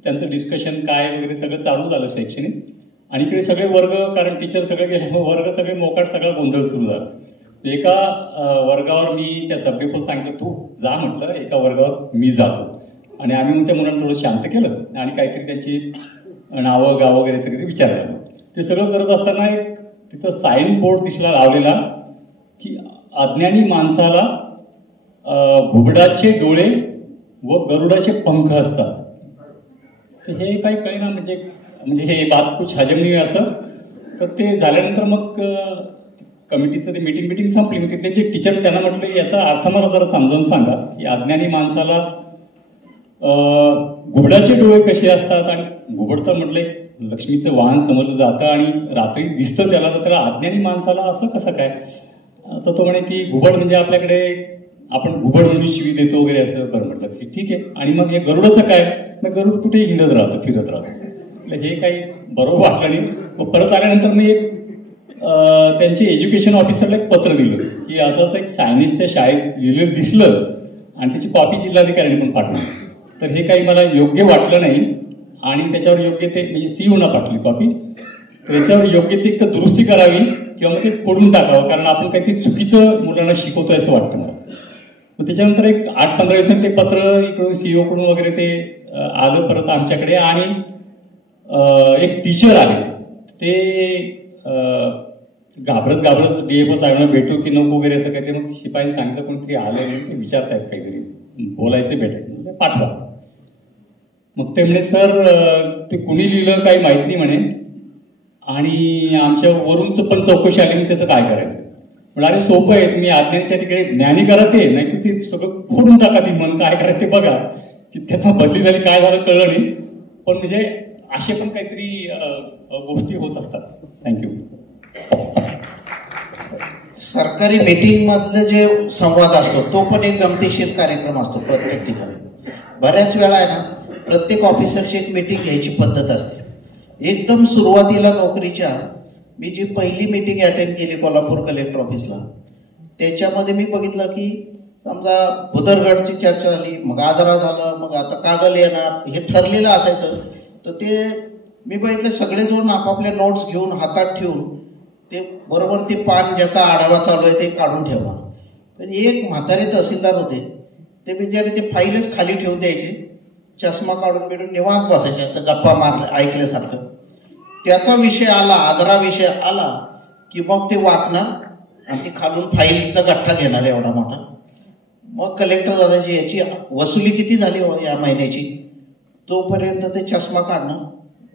त्यांचं डिस्कशन काय वगैरे सगळं चालू झालं शैक्षणिक. आणि इकडे सगळे वर्ग, कारण टीचर सगळे गेले, वर्ग सगळे मोकाट, सगळा गोंधळ सुरू झाला. एका वर्गावर मी त्या सबडिपोला सांगितलं तू जा म्हटलं, एका वर्गावर मी जातो. आणि आम्ही मग त्या मुलांना थोडं शांत केलं आणि काहीतरी त्यांची नावं गावं वगैरे सगळे विचारलं. ते सगळं करत असताना एक तिथं साईन बोर्ड दिसला लावलेला की अज्ञानी माणसाला घुबडाचे डोळे व गरुडाचे पंख असतात. तर हे काही कळेना, म्हणजे हे बात कुछ हजम नाही असं. तर ते झाल्यानंतर मग कमिटीचं ते मीटिंग संपली. मग तिथले जे टीचर त्यांना म्हटलं याचा अर्थ मला जरा समजावून सांगा की अज्ञानी माणसाला घुबडाचे डोळे कसे असतात. आणि घुबड तर म्हटलं लक्ष्मीचं वाहन समजलं जातं आणि रात्री दिसतं त्याला, तर त्याला अज्ञानी माणसाला असं कसं काय. तर तो म्हणे की घुबड म्हणजे आपल्याकडे आपण घुबड म्हणून शिवी देतो वगैरे असं. बरं म्हटलं की ठीक आहे. आणि मग हे गरुडाचं काय. मग गरुड कुठे हिंडत राहतं, फिरत राहतं. हे काही बरोबर वाटलं नाही. मग परत आल्यानंतर मी एक त्यांचे एज्युकेशन ऑफिसरला एक पत्र दिलं की असं एक सायन्स त्या शाळेत लिहिलेलं दिसलं आणि त्याची कॉपी जिल्हाधिकाऱ्यांनी पण पाठवली. तर हे काही मला योग्य वाटलं नाही आणि त्याच्यावर योग्य ते म्हणजे CEOना पाठवली कॉपी. तर याच्यावर योग्य ते एक तर दुरुस्ती करावी किंवा मग ते फोडून टाकावं, कारण आपण काहीतरी चुकीचं मुलांना शिकवतोय असं वाटतं मला. मग त्याच्यानंतर एक 8-15 दिवसांनी ते पत्र इकडून CEOकडून वगैरे ते आलं परत आमच्याकडे. आणि एक टीचर आले, ते घाबरत DFO साहेबांना भेटू की नको वगैरे असं काहीतरी. मग शिपाई सांगितलं कोणतरी आले नाही, ते विचारतायत काहीतरी, बोलायचं भेटायचं, पाठवा. मग ते म्हणे सर ते कुणी लिहिलं काही माहीत नाही म्हणे आणि आमच्या वरूनच पण चौकशी आली, मग त्याचं काय करायचं. म्हणजे अरे सोपं आहे, तुम्ही अज्ञानीच्या तिकडे ज्ञानी करा ते, नाही तर ते सगळं फोडून टाका, ती मन काय करायचं ते बघा. की त्यातनं बदली झाली काय झालं कळलं नाही, पण म्हणजे असे पण काहीतरी गोष्टी होत असतात. थँक्यू. सरकारी मीटिंग मधलं जे संवाद असतो तो पण एक गमतीशीर कार्यक्रम असतो प्रत्येक ठिकाणी. बऱ्याच वेळा आहे ना, प्रत्येक ऑफिसरची एक मीटिंग घ्यायची पद्धत असते. एकदम सुरुवातीला नोकरीच्या मी जी पहिली मीटिंग अटेंड केली कोल्हापूर कलेक्टर ऑफिसला, त्याच्यामध्ये मी बघितलं की समजा भुदरगडची चर्चा झाली, मग आदरा झालं, मग आता कागल येणार, हे ठरलेलं असायचं. तर ते मी बघितलं सगळेजण आपापल्या नोट्स घेऊन हातात ठेवून ते बरोबर ते पान ज्याचा आढावा चालू आहे ते काढून ठेवणार. पण एक म्हातारे तहसीलदार होते, ते बिचारे ते फाईलच खाली ठेवून द्यायचे, चष्मा काढून बिडून निवांत बसायचे, असं गप्पा मारले ऐकल्यासारखं. त्याचा विषय आला, आदरा विषय आला की मग ते वाकणार आणि ते खालून फाईलचा गठ्ठा घेणार एवढा मोठा. मग कलेक्टर झाल्याची याची वसुली किती झाली हो या महिन्याची, तोपर्यंत ते चष्मा काढणार,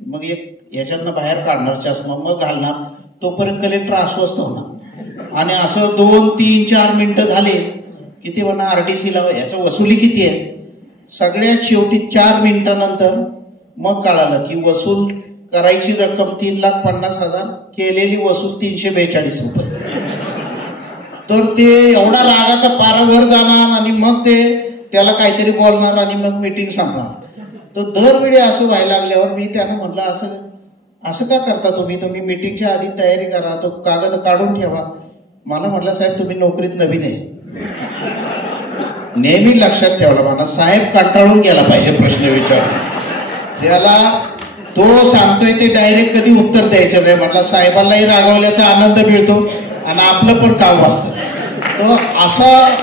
मग एक ह्याच्यातनं बाहेर काढणार चष्मा, मग घालणार, तोपर्यंत कलेक्टर अस्वस्थ होणार. आणि असं 2-3-4 मिनिटं झाले की ते म्हणा RDCला याचं वसुली किती आहे. सगळ्यात शेवटी 4 मिनिटानंतर मग कळालं की वसूल करायची रक्कम 3,50,000, केलेली वसूल 342 रुपये. तर ते एवढा रागाचा पारावर जाणार आणि मग ते त्याला काहीतरी बोलणार आणि मग मीटिंग संपणार. तर दरवेळी असं व्हायला लागल्यावर मी त्यानं म्हटलं असं का करता तुम्ही मीटिंगच्या आधी तयारी करा, तो कागद काढून ठेवा. मला म्हटलं साहेब तुम्ही नोकरीत नवीन आहे, नेहमी लक्षात ठेवला मला, साहेब कंटाळून गेला पाहिजे प्रश्न विचारून. त्याला तो सांगतोय ते डायरेक्ट कधी उत्तर द्यायचं नाही. म्हटलं साहेबांनाही रागवल्याचा आनंद मिळतो आणि आपलं पण काम वाचतं. तर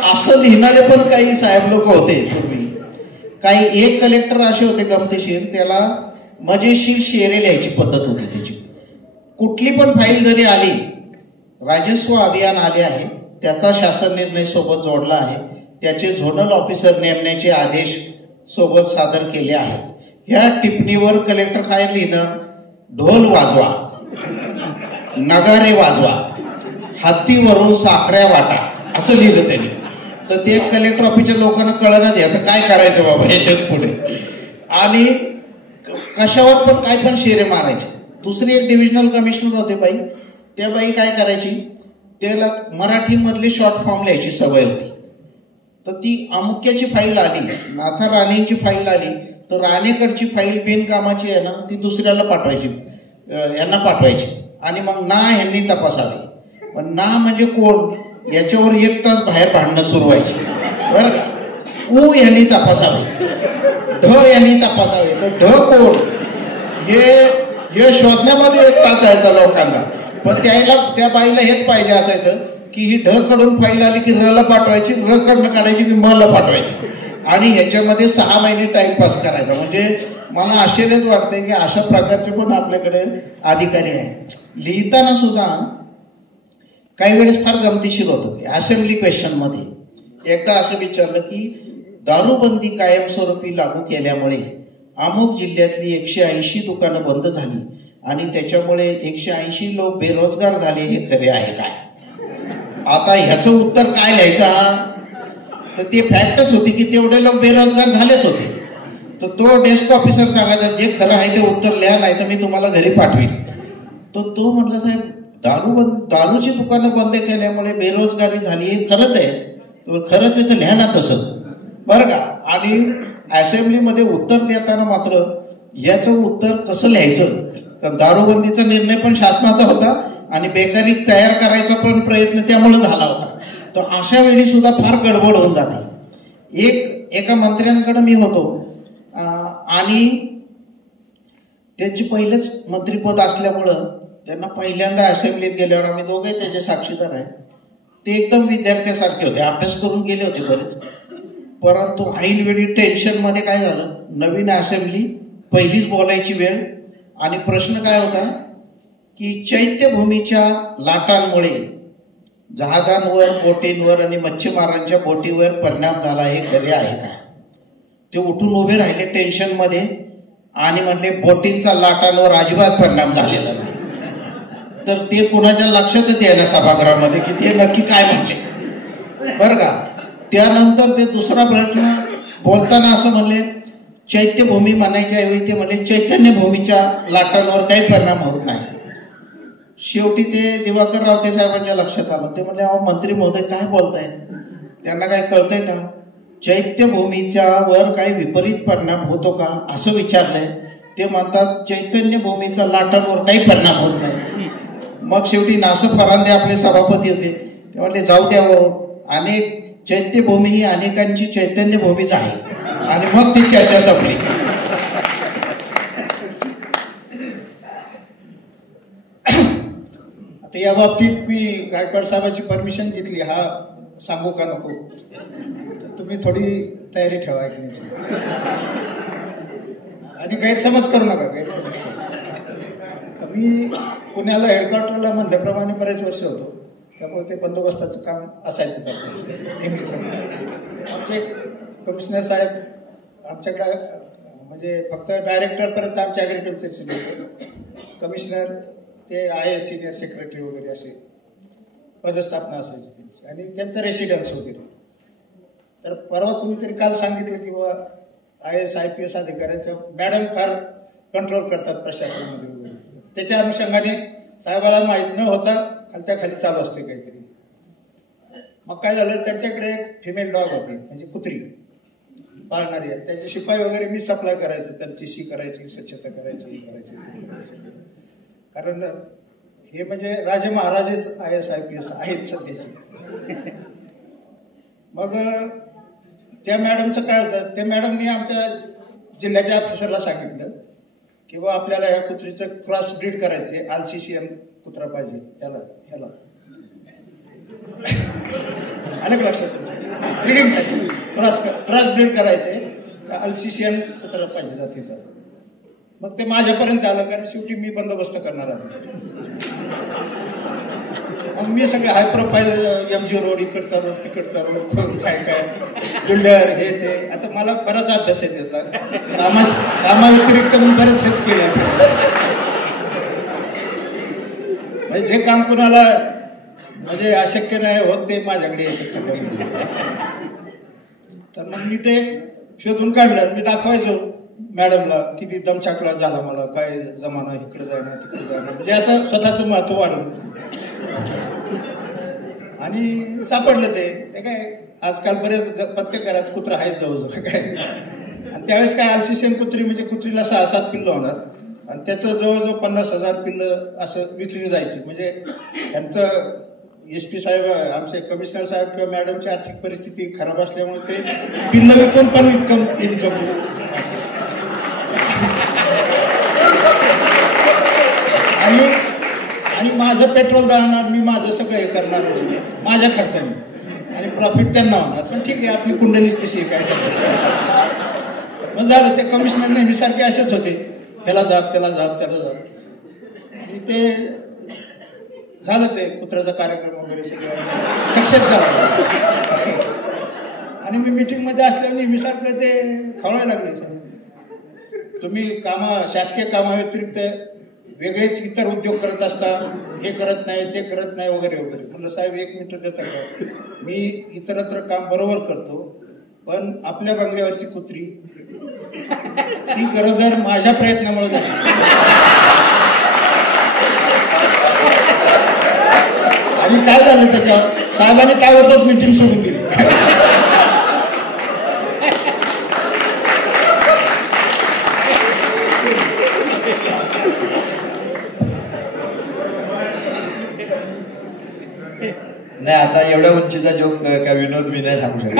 असं लिहिणारे पण काही साहेब लोक होते पूर्वी. काही एक कलेक्टर असे होते गमतीशीर, त्याला मजेशीर शेरे लिहायची पद्धत होती त्याची. कुठली पण फाईल जरी आली, राजस्व अभियान आले आहे, त्याचा शासन निर्णय सोबत जोडला आहे, त्याचे झोनल ऑफिसर नेमण्याचे आदेश सोबत सादर केले आहेत. ह्या टिप्पणीवर कलेक्टर काय लिहिणार? ढोल वाजवा, नगारे वाजवा, हत्तीवरून साखऱ्या वाटा, असं लिहिलं त्यांनी. तर ते कलेक्टर ऑफिसच्या लोकांना कळणार याचं काय करायचं बाबा ह्याच्यात पुढे. आणि कशावर पण काय पण शेरे मारायचे. दुसरी एक डिव्हिजनल कमिशनर होते बाई, त्या बाई काय करायची, त्याला मराठीमधली शॉर्ट फॉर्म लिहायची सवय होती. तर ती अमुक्याची फाईल आली, नाथा राणेंची फाईल आली, तर राणेकडची फाईल बिनकामाची आहे ना, ती दुसऱ्याला पाठवायची, यांना पाठवायची. आणि मग ना यांनी तपासावी. पण ना म्हणजे कोण, याच्यावर 1 तास बाहेर भांडणं सुरू व्हायची बरं का. ऊ यांनी तपासावे, ढ यांनी तपासावे. तर ढ कोण हे शोधण्यामध्ये 1 तास जायचा लोकांना. पण त्या बाईला हेच पाहिजे असायचं की ही ढ कडून फाईल आली की र ला पाठवायची, र कडनं काढायची की म ला पाठवायची. आणि ह्याच्यामध्ये 6 महिने टाइमपास करायचा. म्हणजे मला आश्चर्यच वाटतंय की अशा प्रकारचे पण आपल्याकडे अधिकारी आहेत. लिहिताना सुद्धा काही वेळेस फार गमतीशीर होतं. असेंब्ली क्वेश्चनमध्ये एकदा असं विचारलं की दारूबंदी कायमस्वरूपी लागू केल्यामुळे अमुक जिल्ह्यातली 180 दुकानं बंद झाली आणि त्याच्यामुळे 180 लोक बेरोजगार झाले, हे खरे आहे काय? आता ह्याचं उत्तर काय लिहायचं? तर ते फॅक्टच होती की तेवढे लोक बेरोजगार झालेच होते. तर तो डेस्क ऑफिसर सांगायचा जे खरं आहे ते उत्तर लिहा, नाही तर मी तुम्हाला घरी पाठवेल. तो म्हटलं साहेब दारूची दुकानं बंद केल्यामुळे बेरोजगारी झाली हे खरंच आहे, खरंच आहे तर लिहा ना तसं बरं का. आणि असेंब्लीमध्ये उत्तर देताना मात्र याचं उत्तर कसं लिहायचं, कारण दारूबंदीचा निर्णय पण शासनाचा होता आणि बेकारी तयार करायचा पण प्रयत्न त्यामुळे झाला होता. तर अशा वेळी सुद्धा फार गडबड होऊन जाते. एका मंत्र्यांकडे मी होतो आणि त्यांची पहिलंच मंत्रिपद असल्यामुळं त्यांना पहिल्यांदा असेंब्लीत गेल्यावर आम्ही दोघे त्याचे साक्षीदार आहे. ते एकदम विद्यार्थ्यासारखे होते, अभ्यास करून गेले होते बरेच. परंतु ऐनवेळी टेन्शनमध्ये काय झालं, नवीन असेंब्ली, पहिलीच बोलायची वेळ आणि प्रश्न काय होता की चैत्यभूमीच्या लाटांमुळे जहाजांवर, बोटींवर आणि मच्छीमारांच्या बोटीवर परिणाम झाला, हे खरे आहे का? ते उठून उभे राहिले टेन्शनमध्ये आणि म्हणले बोटींचा लाटांवर अजिबात परिणाम झालेला नाही. तर ते कुणाच्या लक्षातच यायला सभागृहामध्ये की ते नक्की काय म्हणले बरं का. त्यानंतर ते दुसरा प्रश्न बोलताना असं म्हणले चैत्यभूमी म्हणायच्या ऐवजी ते म्हणले चैतन्यभूमीच्या लाटांवर काही परिणाम होत नाही. शेवटी ते दिवाकर रावते साहेबांच्या लक्षात आलं. ते म्हणले अहो मंत्री महोदय काय बोलतायत, त्यांना काय कळतंय का? चैत्यभूमीच्या वर काही विपरीत परिणाम होतो का असं विचारलंय. ते म्हणतात चैतन्यभूमीच्या लाटांवर काही परिणाम होत नाही. मग शेवटी नासर फरांदे आपले सभापती होते, ते म्हणले जाऊ द्या हो, अनेक चैत्यभूमी ही अनेकांची चैतन्यभूमीच आहे. आणि मग ती चर्चा संपली. आता या बाबतीत मी गायकवाड साहेबांची परमिशन घेतली, हा सांगू का नको, तर तुम्ही थोडी तयारी ठेवा ऐकण्याची आणि गैरसमज करू नका. गैरसमज करू. मी पुण्याला हेडक्वार्टरला म्हणल्याप्रमाणे बरेच वर्ष होतो, त्यामुळे ते बंदोबस्ताचं काम असायचंच नेहमीच. आमचे कमिशनर साहेब आमच्याकडे म्हणजे फक्त डायरेक्टरपर्यंत आमच्या ॲग्रिकल्चरचे लोक, कमिशनर ते IAS सिनियर सेक्रेटरी वगैरे असे पदस्थापना असायची त्यांची आणि त्यांचं रेसिडेन्स वगैरे. तर परवा कुणीतरी काल सांगितलं की बाबा IAS IPS अधिकाऱ्यांच्या मॅडम फार कंट्रोल करतात प्रशासनामध्ये वगैरे. त्याच्या अनुषंगाने साहेबाला माहीत न होता खालच्या खाली चालू असते काहीतरी. मग काय झालं, त्यांच्याकडे एक फिमेल डॉग होती, म्हणजे कुत्री पाळणारी आहे. त्याचे शिपाई वगैरे मी सप्लाय करायचो, त्यांची शी करायची, स्वच्छता करायची, हे करायची. कारण हे म्हणजे राजे महाराजेच IAS IPS आहेत सध्याचे. मग त्या मॅडमचं काय होतं, त्या मॅडमनी आमच्या जिल्ह्याच्या ऑफिसरला सांगितलं की बा आपल्याला या कुत्रीचं क्रॉस ब्रीड करायचे, अल्सिशियन कुत्रा पाहिजे त्याला, ह्याला अनेक लक्षात तुमच्या ब्रीडिंगसाठी क्रॉस ब्रीड करायचे, अल्सिशियन कुत्रा पाहिजे जातीचा. मग ते माझ्यापर्यंत आलं, कारण शेवटी मी बंदोबस्त करणार आहे. मग मी सगळे हाय प्रोफाईल MG रोड, इकडचा रोड, तिकडचा रोड, काय काय बिल्डर हे ते. आता मला बराच अभ्यास आहे त्याचा, कामाव्यतिरिक्त मी बरेच हेच केले असेल. म्हणजे जे काम कुणाला म्हणजे अशक्य नाही होत ते माझ्याकडे यायचं खात्यामध्ये. तर मग मी ते शोधून काढलं. मी दाखवायचो मॅडमला किती दमछाकला झाला मला, काय जमाना, इकडे जाणं तिकडे जाणं, म्हणजे असं स्वतःचं महत्व वाढवलं. आणि सापडलं ते काय आजकाल बरेच प्रत्येक घरात कुत्रा आहेच जवळजवळ काय. आणि त्यावेळेस काय अल्सिशियन कुत्री म्हणजे कुत्रीला 6-7 पिल्लं होणार आणि त्याचं जवळजवळ 50,000 पिल्लं असं विकली जायची. म्हणजे त्यांचं SP साहेब, आमचे कमिशनर साहेब किंवा मॅडमची आर्थिक परिस्थिती खराब असल्यामुळे ते पिल्लं विकून पण इन्कम आणि माझं पेट्रोल जाणार, मी माझं सगळं हे करणार माझ्या खर्चाने आणि प्रॉफिट त्यांना होणार. पण ठीक आहे, आपली कुंडलीच तशी काय करणार. मग झालं, ते कमिशनर नेहमीसारखे असेच होते, ह्याला जाब त्याला जाब त्याला जाब. आणि ते झालं, ते कुत्र्याचा कार्यक्रम वगैरे सगळं सक्सेस झाला. आणि मी मीटिंगमध्ये असल्यावर नेहमीसारखं ते खवळायला लागले, तुम्ही शासकीय कामाव्यतिरिक्त वेगळेच इतर उद्योग करत असता, हे करत नाही ते करत नाही वगैरे वगैरे. म्हटलं साहेब 1 मिनिट देता का, मी इतरत्र काम बरोबर करतो, पण आपल्या बंगल्यावरची कुत्री ती गरज माझ्या प्रयत्नामुळे झाली. आणि काय झालं त्याच्यावर, साहेबांनी काय होतं मीटिंग सोडून दिली. नाही, आता एवढ्या उंचीचा जोक का विनोद मी नाही सांगू शकत.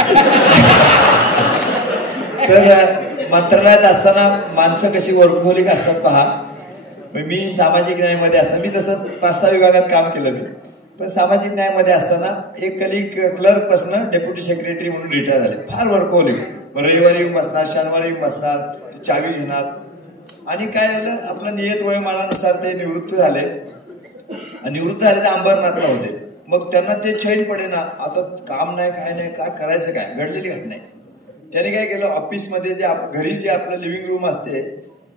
तर मंत्रालयात असताना माणसं कशी वर्कहोलिक असतात पहा. मी सामाजिक न्यायामध्ये असताना, मी तसं 5-6 विभागात काम केलं मी, पण सामाजिक न्यायामध्ये असताना एक कलिक क्लर्क पासून डेप्युटी सेक्रेटरी म्हणून रिटायर झाले. फार वर्कहोलिक, रविवारी येऊन बसणार, शनिवारी येऊन बसणार, चावी घेणार. आणि काय झालं, आपलं नियत वयोमानानुसार ते निवृत्त झाले. निवृत्त झाले तर अंबरनाथला होते. मग त्यांना ते चैन पडे ना, आता काम नाही काय नाही, काय करायचं, काय घडलेली घटना आहे. त्याने काय केलं, ऑफिसमध्ये जे घरी जे आपलं लिव्हिंग रूम असते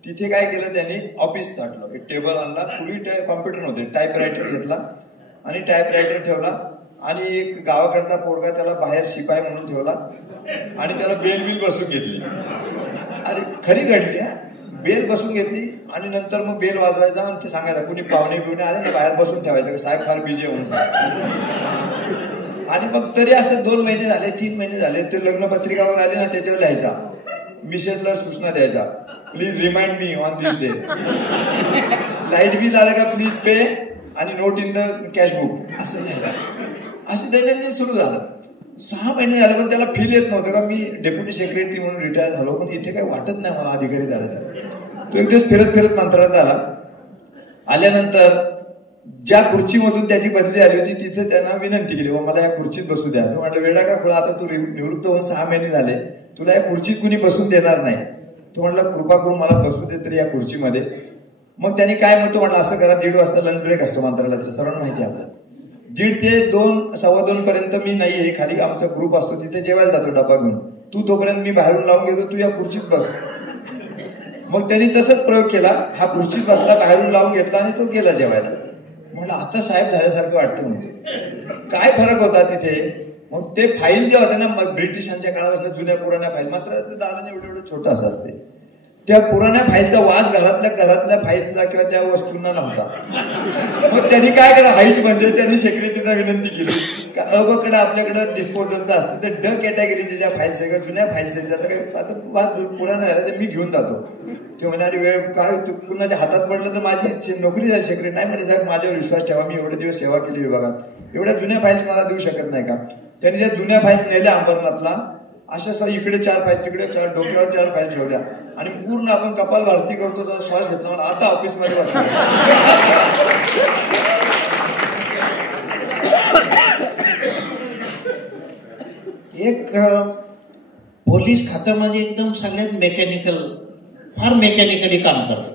तिथे काय केलं, त्यांनी ऑफिस टाकलं, एक टेबल आणला. पूर्वी कॉम्प्युटर नव्हते, टाईपरायटर घेतला आणि टाईपरायटर ठेवला. आणि एक गावाकडचा पोरगा त्याला बाहेर शिपाई म्हणून ठेवला आणि त्याला बेल बसून घेतली. आणि खरी घडली, बेल बसून घेतली. आणि नंतर मग बेल वाजवायचा आणि ते सांगायचं, कुणी पाहुणे बिवणे आले ना बाहेर बसून ठेवायचं, साहेब फार बिझी आहे म्हणून सांगायचं. आणि मग तरी असं 2 महिने झाले, 3 महिने झाले, ते लग्नपत्रिकावर आले ना त्याच्यावर लिहायचा, मिसेसला सूचना द्यायचा, please remind me on this day. Light bill आलं का प्लीज पे आणि note in the cash book, असं लिहायचं. असं दैनंदिन सुरू झालं. 6 महिने झाले, पण त्याला फील येत नव्हतं का मी डेप्युटी सेक्रेटरी म्हणून रिटायर झालो, पण इथे काही वाटत नाही मला अधिकारी झाला. तो एक दिवस फिरत फिरत मंत्रालयात आला. आल्यानंतर ज्या खुर्चीमधून त्याची बदली आली होती तिथे त्यांना विनंती केली, मला या खुर्चीत बसू द्या. तो म्हटलं, वेडा का खुळा, आता तू निवृत्त होऊन 6 महिने झाले, तुला या खुर्चीत कुणी बसून देणार नाही. तो म्हटलं, कृपा करून मला बसू दे तरी या खुर्चीमध्ये. मग त्यांनी काय म्हणतो, म्हटलं असं करा, 1:30 वाजता लंच ब्रेक असतो मंत्रालयातला, सर्वांना माहिती आहे आपल्याला. 1:30 ते 2, 2:15 पर्यंत मी नाहीये, खाली आमचा ग्रुप असतो तिथे जेवायला जातो डबा घेऊन, तू तोपर्यंत मी बाहेरून लावून घेतो, तू या खुर्चीत बस. मग त्यांनी तसंच प्रयोग केला, हा खुर्चीत बसला, बाहेरून लावून घेतला आणि तो गेला जेवायला. म्हणलं आता साहेब झाल्यासारखं वाटतं म्हणतो. काय फरक होता तिथे. मग ते फाईल जे होते ना, मग ब्रिटिशांच्या काळापासून जुन्या पुराण्या फाईल, मात्र दालन एवढं छोटं असं असते, त्या पुराण्या फाईलचा वास घरातल्या फाईल्सला किंवा त्या वस्तूंना नव्हता. मग त्यांनी काय केलं, हाईट म्हणजे त्यांनी सेक्रेटरीला विनंती केली का अबकडे आपल्याकडे डिस्पोजलचं असतं, तर ड कॅटेगरीचे ज्या फाईल्स आहे, जुन्या फाईल्स आहेत, त्याचं काही आता पुराणं झालं ते मी घेऊन जातो. ते म्हणाले, वेळ काय कुणाच्या हातात पडलं तर माझी नोकरी झाली सेक्रेटरी. नाही म्हणजे साहेब माझ्यावर विश्वास ठेवा, मी एवढे दिवस सेवा केली विभागात, एवढ्या जुन्या फाईल्स मला देऊ शकत नाही का. त्यांनी ज्या जुन्या फाईल्स नेल्या अंबरनाथला अशा इकडे 4 फाईल तिकडे 4 डोक्यावर 4 फाईल ठेवल्या आणि पूर्ण आपण कपाल भारती करतो तर श्वास घेतला मला आता ऑफिसमध्ये बसला. एक पोलीस खातं म्हणजे एकदम सगळ्यात मेकॅनिकल, फार मेकॅनिकली काम करतं.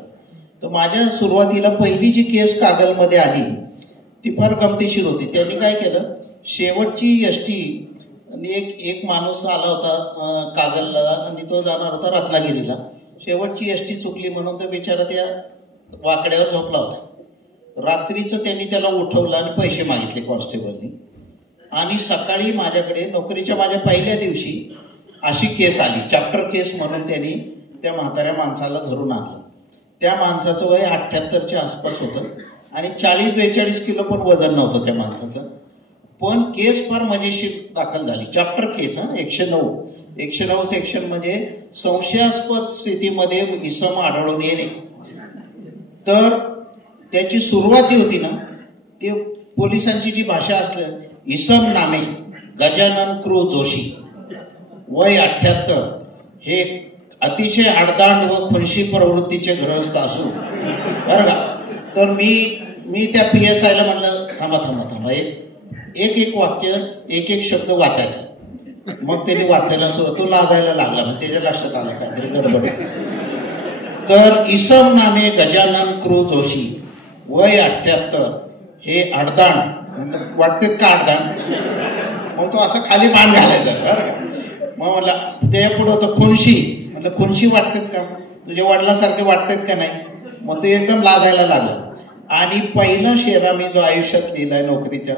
तर माझ्या सुरुवातीला पहिली जी केस कागलमध्ये आली ती फार गमतीशीर होती. त्यांनी काय केलं, शेवटची एसटी आणि एक माणूस आला होता कागलला आणि तो जाणार होता रत्नागिरीला. शेवटची एसटी चुकली म्हणून तो बिचारा त्या वाकड्यावर झोपला होता. रात्रीचं त्यांनी त्याला उठवलं आणि पैसे मागितले कॉन्स्टेबलनी. आणि सकाळी माझ्याकडे नोकरीच्या माझ्या पहिल्या दिवशी अशी केस आली, चॅप्टर केस म्हणून. त्यांनी त्या म्हाताऱ्या माणसाला धरून आणलं. त्या माणसाचं वय 78च्या आसपास होतं आणि 40-42 किलो पण वजन नव्हतं त्या माणसाचं. पण केस फार मजेशीर दाखल झाली, चॅप्टर केस. 109 सेक्शन म्हणजे संशयास्पद स्थितीमध्ये इसम आढळून येणे. तर त्याची सुरुवात जी होती ना, ते पोलिसांची जी भाषा असली, इसम नामे गजानन क्रू जोशी, वय 78, हे अतिशय आडदांड व खुनशी प्रवृत्तीचे ग्रस्त असू. बरं का. तर मी त्या PSI ला म्हणलं थांबा एक वाक्य एक शब्द वाचायचा. मग त्यांनी वाचायला तो लाजायला लागला, त्याच्या लक्षात आलं काहीतरी गडबड. तर इसम नामे गजानन क्रू जोशी, वय 78, हे अडदांड. वाटतेत का अडदांड? मग तो असा खाली मान घालायचा. बरं का. मग म्हणला त्याच्या पुढं होतं खुनशी. म्हटलं खुनशी वाटतेत का, तुझ्या वडिलांसारखे वाटतेत का नाही? मग तो एकदम लाजायला लागला. आणि पहिला शेरा मी जो आयुष्यात लिहिलाय नोकरीच्या,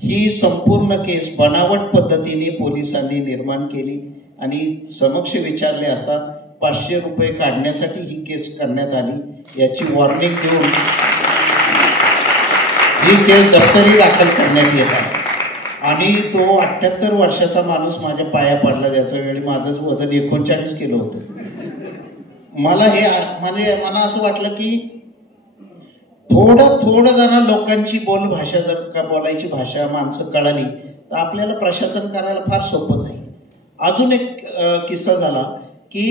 ही संपूर्ण केस बनावट पद्धतीने पोलिसांनी निर्माण केली आणि समक्ष विचारले असता 500 रुपये काढण्यासाठी ही केस करण्यात आली याची वॉर्निंग देऊन ही केस दप्तरी दाखल करण्यात येत आहे. आणि तो 78 वर्षाचा माणूस माझ्या पाया पडला. ज्याच्या वेळी माझं वजन 39 किलो होतं. मला असं वाटलं की थोडं जरा लोकांची बोलभाषा, जर का बोलायची भाषा माणसं कळाली तर आपल्याला प्रशासन करायला फार सोपं जाईल. अजून एक किस्सा झाला की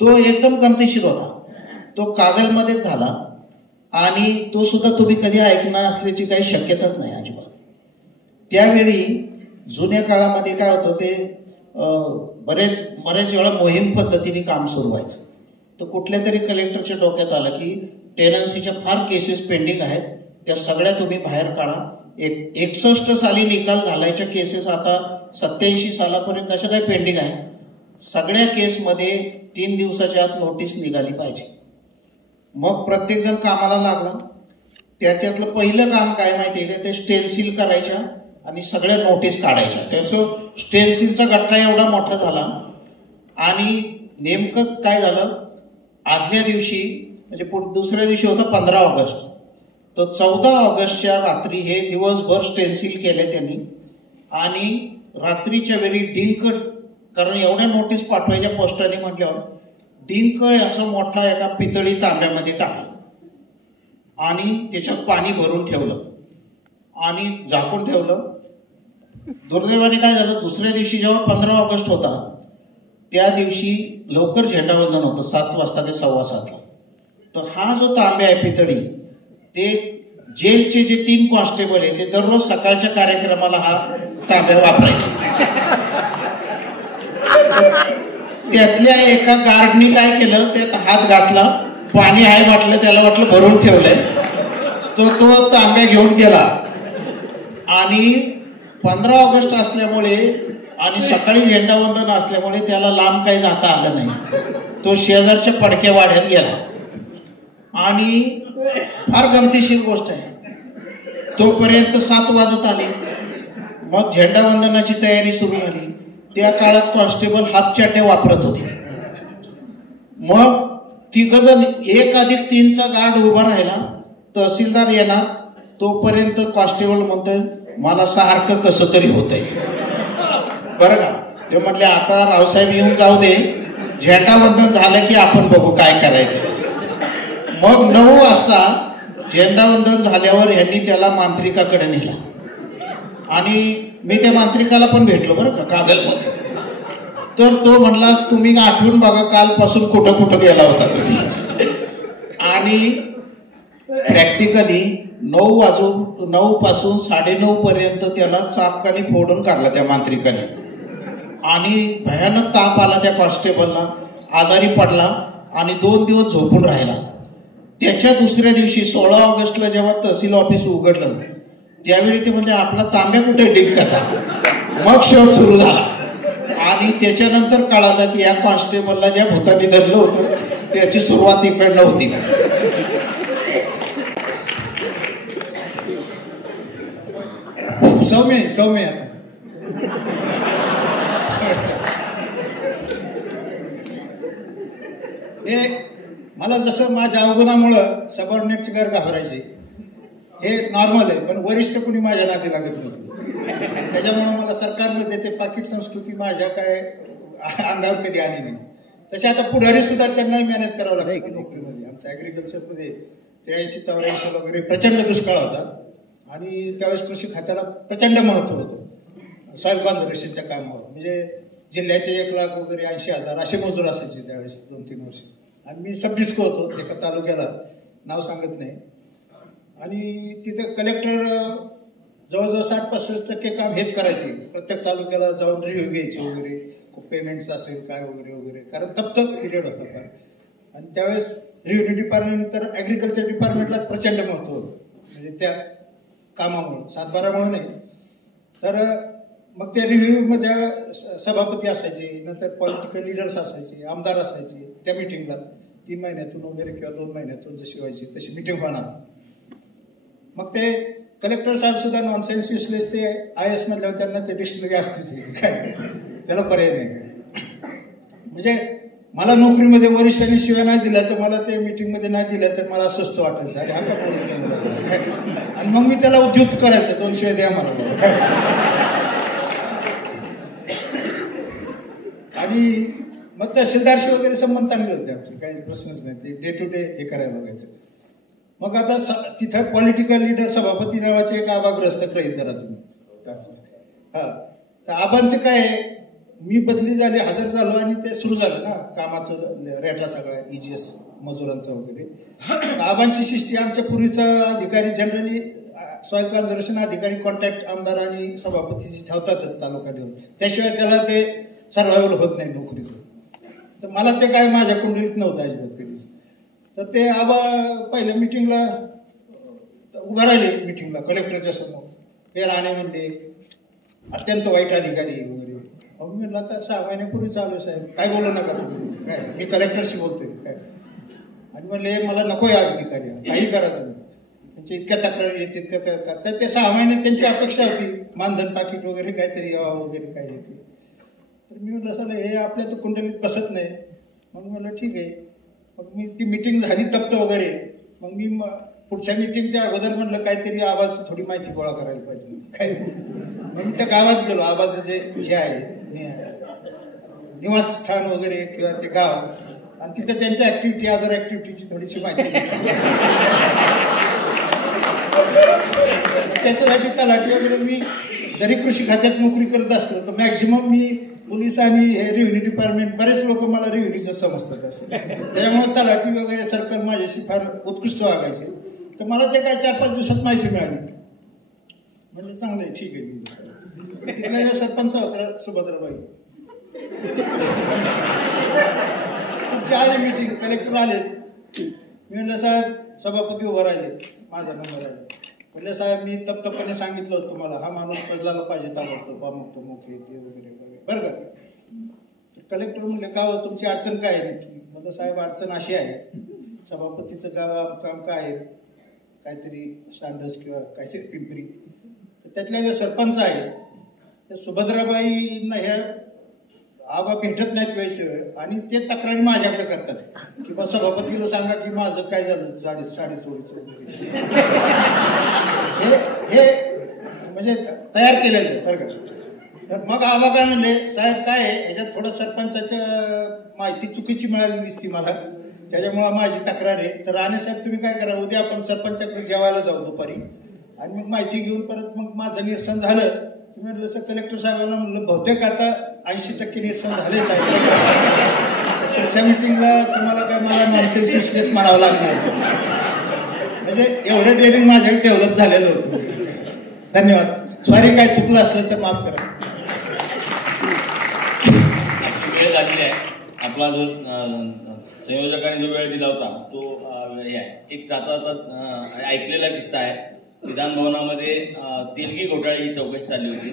तो एकदम गमतीशीर होता. तो कागलमध्येच झाला आणि तो सुद्धा तुम्ही कधी ऐकणार असल्याची काही शक्यताच नाही अजिबात. त्यावेळी जुन्या काळामध्ये काय होतं, ते बरेच वेळा मोहीम पद्धतीने काम सुरू व्हायचं. तर कुठल्या तरी कलेक्टरच्या डोक्यात आलं की टेनन्सीच्या फार केसेस पेंडिंग आहेत, त्या सगळ्या तुम्ही बाहेर काढा. 61 साली निकाल घालायच्या केसेस आता 87 सालापर्यंत कशा काय पेंडिंग आहे. सगळ्या केसमध्ये 3 दिवसाच्या आत नोटीस निघाली पाहिजे. मग प्रत्येकजण कामाला लागला. त्याच्यातलं पहिलं काम काय माहिती आहे का, ते स्टेन्सिल करायच्या आणि सगळ्या नोटीस काढायच्या. त्याचं स्टेन्सिलचा गट्टा एवढा मोठा झाला. आणि नेमकं काय झालं, आदल्या दिवशी म्हणजे दुसऱ्या दिवशी होता 15 ऑगस्ट, तर 14 ऑगस्टच्या रात्री हे दिवसभर स्टेन्सिल केले त्यांनी. आणि रात्रीच्या वेळी डिंक, कारण एवढ्या नोटीस पाठवायच्या पोस्टाने म्हटल्यावर, डिंक असं मोठा एका पितळी तांब्यामध्ये टाकलं आणि त्याच्यात पाणी भरून ठेवलं आणि झाकून ठेवलं. दुर्दैवाने काय झालं, दुसऱ्या दिवशी जेव्हा 15 ऑगस्ट होता त्या दिवशी लवकर झेंडावंदन होतं 7 वाजता ते 7:15. तर हा जो तांब्या आहे पितळी, ते जेलचे जे 3 कॉन्स्टेबल आहे ते दररोज सकाळच्या कार्यक्रमाला हा तांब्या वापरायचे. त्यातल्या एका गार्डनी काय केलं, त्यात हात घातला, पाणी आहे वाटलं, त्याला वाटलं भरून ठेवलंय, तो तांब्या घेऊन गेला. आणि 15 ऑगस्ट असल्यामुळे आणि सकाळी झेंडावंदन असल्यामुळे त्याला लांब काही जाता आलं नाही. तो शेजारच्या पडक्या वाड्यात गेला. आणि फार गमतीशीर गोष्ट आहे, तोपर्यंत 7 वाजत आले. मग झेंडावंदनाची तयारी सुरू झाली. त्या काळात कॉन्स्टेबल हाफ चड्डे वापरत होते. मग 3 जण 1+3चा गार्ड उभा राहिला. तहसीलदार येणार तोपर्यंत कॉन्स्टेबल म्हणतोय मला सारखं कसं तरी होतंय. बरं का. ते म्हटले आता रावसाहेब येऊन जाऊ दे, झेंडावंदन झालं की आपण बघू काय करायचं. मग 9 वाजता झेंडावंदन झाल्यावर यांनी त्याला मांत्रिकाकडे नेला. आणि मी त्या मांत्रिकाला पण भेटलो बरं का कागलमध्ये. तर तो म्हणला तुम्ही आठवून बघा कालपासून कुठं कुठं गेला होता तुम्ही. आणि प्रॅक्टिकली 9 पासून 9:30 पर्यंत त्याला चापकाने फोडून काढला त्या मांत्रिकाने. आणि भयानक ताप आला त्या कॉन्स्टेबलला, आजारी पडला आणि 2 दिवस झोपून राहिला. त्याच्या दुसऱ्या दिवशी 16 ऑगस्टला जेव्हा तहसील ऑफिस उघडलं त्यावेळी ते म्हणजे आपला तांब्या कुठे डिंकाचा. मग शोध सुरू झाला आणि त्याच्यानंतर कळालं की या कॉन्स्टेबलला ज्या भूतांनी धरलं होतं त्याची सुरुवात इकडनं होती. सौम्य हे मला जसं माझ्या अवगुणामुळं सबऑर्डिनेटची घर घाबरायची हे नॉर्मल आहे, पण वरिष्ठ कुणी माझ्या नादी लागत नव्हते. त्याच्यामुळे मला सरकारमध्ये ते पाकिट संस्कृती माझ्या काय अंगावर कधी आली नाही. तसे आता पुढारी सुद्धा त्यांना मॅनेज करावं लागतं नोकरीमध्ये. आमच्या ॲग्रिकल्चरमध्ये 83-84 वगैरे प्रचंड दुष्काळ होता आणि त्यावेळेस कृषी खात्याला प्रचंड महत्त्व होतं सॉईल कॉन्झर्वेशनच्या कामावर. म्हणजे जिल्ह्याचे 1 लाख वगैरे 80,000 असे मजूर असायचे त्यावेळेस 2-3 वर्ष. आणि मी सबडिस्को होतो एका तालुक्याला, नाव सांगत नाही. आणि तिथे कलेक्टर जवळजवळ 60-65% काम हेच करायचे. प्रत्येक तालुक्याला जाऊन रिव्ह्यू घ्यायचे वगैरे, खूप पेमेंट्स असेल काय वगैरे वगैरे, कारण तप्त पिरियड होता फार. आणि त्यावेळेस रिव्ह्यू डिपार्टमेंट तर ॲग्रिकल्चर डिपार्टमेंटलाच प्रचंड महत्त्व होतं, म्हणजे त्या कामामुळं, 7-12 नाही. तर मग त्या रिव्ह्यूमध्ये सभापती असायचे, नंतर पॉलिटिकल लिडर्स असायचे, आमदार असायचे. त्या मिटिंगला 3 महिन्यातून वगैरे किंवा 2 महिन्यातून जशी व्हायची तशी मिटिंग होणार. मग ते कलेक्टर साहेब सुद्धा नॉनसेन्स युजलेस, ते IAS म्हटल्यावर त्यांना ते डिक्शनरी असतेच काय, त्याला पर्याय नाही काय. म्हणजे मला नोकरीमध्ये वरिष्ठांनी शिवाय नाही दिला तर मला ते मिटिंगमध्ये नाही दिलं तर मला अस्वस्थ वाटायचं, अरे हा का बोलत नाही. आणि मग मी त्याला उद्युक्त करायचं, 2 शिवाय द्या मला. आणि मग तहसीलदारशी वगैरे संबंध चांगले होते आमचे, काही प्रश्नच नाही. ते डे टू डे हे करायला लागायचं. मग आता तिथं पॉलिटिकल लीडर सभापती नावाचे एक आबाग्रस्त गृहीत धरा तुम्ही. हां, तर आबांचं काय आहे, मी बदली झाली, हजर झालो आणि ते सुरू झालं ना कामाचं रेटा सगळा EGS मजुरांचा वगैरे. आबांची शिस्ती, आमच्या पूर्वीचा अधिकारी जनरली सॉईल कन्झर्वेशन अधिकारी कॉन्टॅक्ट आमदार आणि सभापतीची ठेवतातच तालुका लेवल, त्याशिवाय त्याला ते सर्व्हायवल होत नाही नोकरीचं. तर मला ते काय माझ्या कुंडलीत नव्हतं अजिबात कधीच. तर ते आबा पहिल्या मिटिंगला उभा राहिले, मिटिंगला कलेक्टरच्या समोर. हे राणे म्हणले अत्यंत वाईट अधिकारी वगैरे. अहो मी म्हटलं आता 6 महिन्यापूर्वी चालू साहेब, काय बोलू नका तुम्ही, काय मी कलेक्टरशी बोलतोय काय. आणि म्हणले मला नको या अधिकारी, काही करा तुम्ही, त्यांच्या इतक्या तक्रारी येत तितक्या तर ते 6 महिन्यात त्यांची अपेक्षा होती मानधन पाकिट वगैरे काहीतरी यावं वगैरे काय येते. तर मी म्हटलं सर हे आपल्या तर कुंडलीत बसत नाही. मग म्हटलं ठीक आहे. मग मी ती मिटिंग झाली तप्त वगैरे. मग मी पुढच्या मिटिंगच्या अगोदर म्हटलं काहीतरी आवाज थोडी माहिती गोळा करायला पाहिजे काय. मग मी त्या गावात गेलो, आबाचं जे आहे निवासस्थान वगैरे किंवा ते गाव, आणि तिथं त्यांच्या ऍक्टिव्हिटी अदर ऍक्टिव्हिटीची थोडीशी माहिती त्याच्यासाठी तलाठी वगैरे, मी जरी कृषी खात्यात नोकरी करत असतो तर मॅक्झिमम मी पोलीस आणि हे रेव्हेन्यू डिपार्टमेंट, बरेच लोक मला रेव्हेन्यूचं समजतात असं. त्याच्यामुळे तलाठी वगैरे सर्कल माझ्याशी फार उत्कृष्ट वागायचे. तर मला ते काय 4-5 दिवसात माहिती मिळाली. म्हणजे चांगलं आहे, ठीक आहे. तिथल्या ज्या सरपंच होता सुभद्राबाई, आले मिटिंग, कलेक्टर आलेच. मी म्हणलं साहेब सभापती उभं राहिले, माझा नंबर आहे. म्हणलं साहेब मी तप्तपणे सांगितलं होतं तुम्हाला, हा माणूस बदलायला पाहिजे ताबडतोब, अमुक तमुक हे ते वगैरे वगैरे, बरं का. कलेक्टर म्हणले का हो तुमची अडचण काय आहे नक्की. म्हणलं साहेब अडचण अशी आहे, सभापतीचं काम काय आहे, काहीतरी सांडस किंवा काहीतरी पिंपरी. तर त्यातल्या ज्या सरपंच आहे त्या सुभद्राबाईंना ह्या आबा भेटत नाहीत वेळेसवेळ, आणि ते तक्रारी माझ्याकडे करतात की बा सभापतीला सांगा की माझं काय झालं साडी चोरीचं वगैरे. हे म्हणजे तयार केलेलं आहे बरं का. तर मग आबा काय म्हणले साहेब काय आहे ह्याच्यात थोडं सरपंचाच्या माहिती चुकीची मिळाली दिसती मला, त्याच्यामुळं माझी तक्रार आहे. तर राणे साहेब तुम्ही काय करा, उद्या आपण सरपंचाकडे जेवायला जाऊ दुपारी, आणि मग माहिती घेऊन परत मग माझं निरसन झालं तुम्ही म्हटलं सर कलेक्टर साहेबांना म्हणलं बहुतेक आता 80% निरसन झाले साहेब, पुढच्या मिटिंगला तुम्हाला काय मला नॉनसेन्स युजलेस म्हणावं लागणार. म्हणजे एवढं डेअरिंग माझ्याकडे डेव्हलप झालेलं होतं. धन्यवाद. सॉरी, काय चुकलं असलं तर माफ करा. वेळ झालेली आहे. आपला जो संयोजकांनी जो वेळ दिला होता तो हे आहे. एक जाता ऐकलेला किस्सा आहे. विधान भवनामध्ये तेलगी घोटाळ्याची चौकशी चालली होती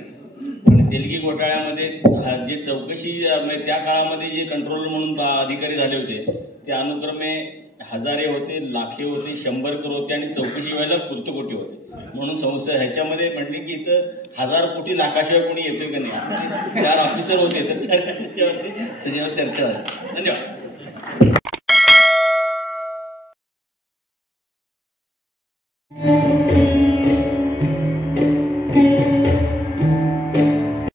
आणि तेलगी घोटाळ्यामध्ये जे चौकशी म्हणजे त्या काळामध्ये जे कंट्रोल म्हणून अधिकारी झाले होते ते अनुक्रमे हजारे होते, लाखे होते, 100 होते आणि चौकशी व्हायला पुर्तकोटी होते. म्हणून संस्था ह्याच्यामध्ये म्हणले की इथं 1000 कोटी लाखाशिवाय कोणी येतोय का नाही. 4 ऑफिसर होते तर त्याच्यावरती सगळ्यावर चर्चा झाली. धन्यवाद.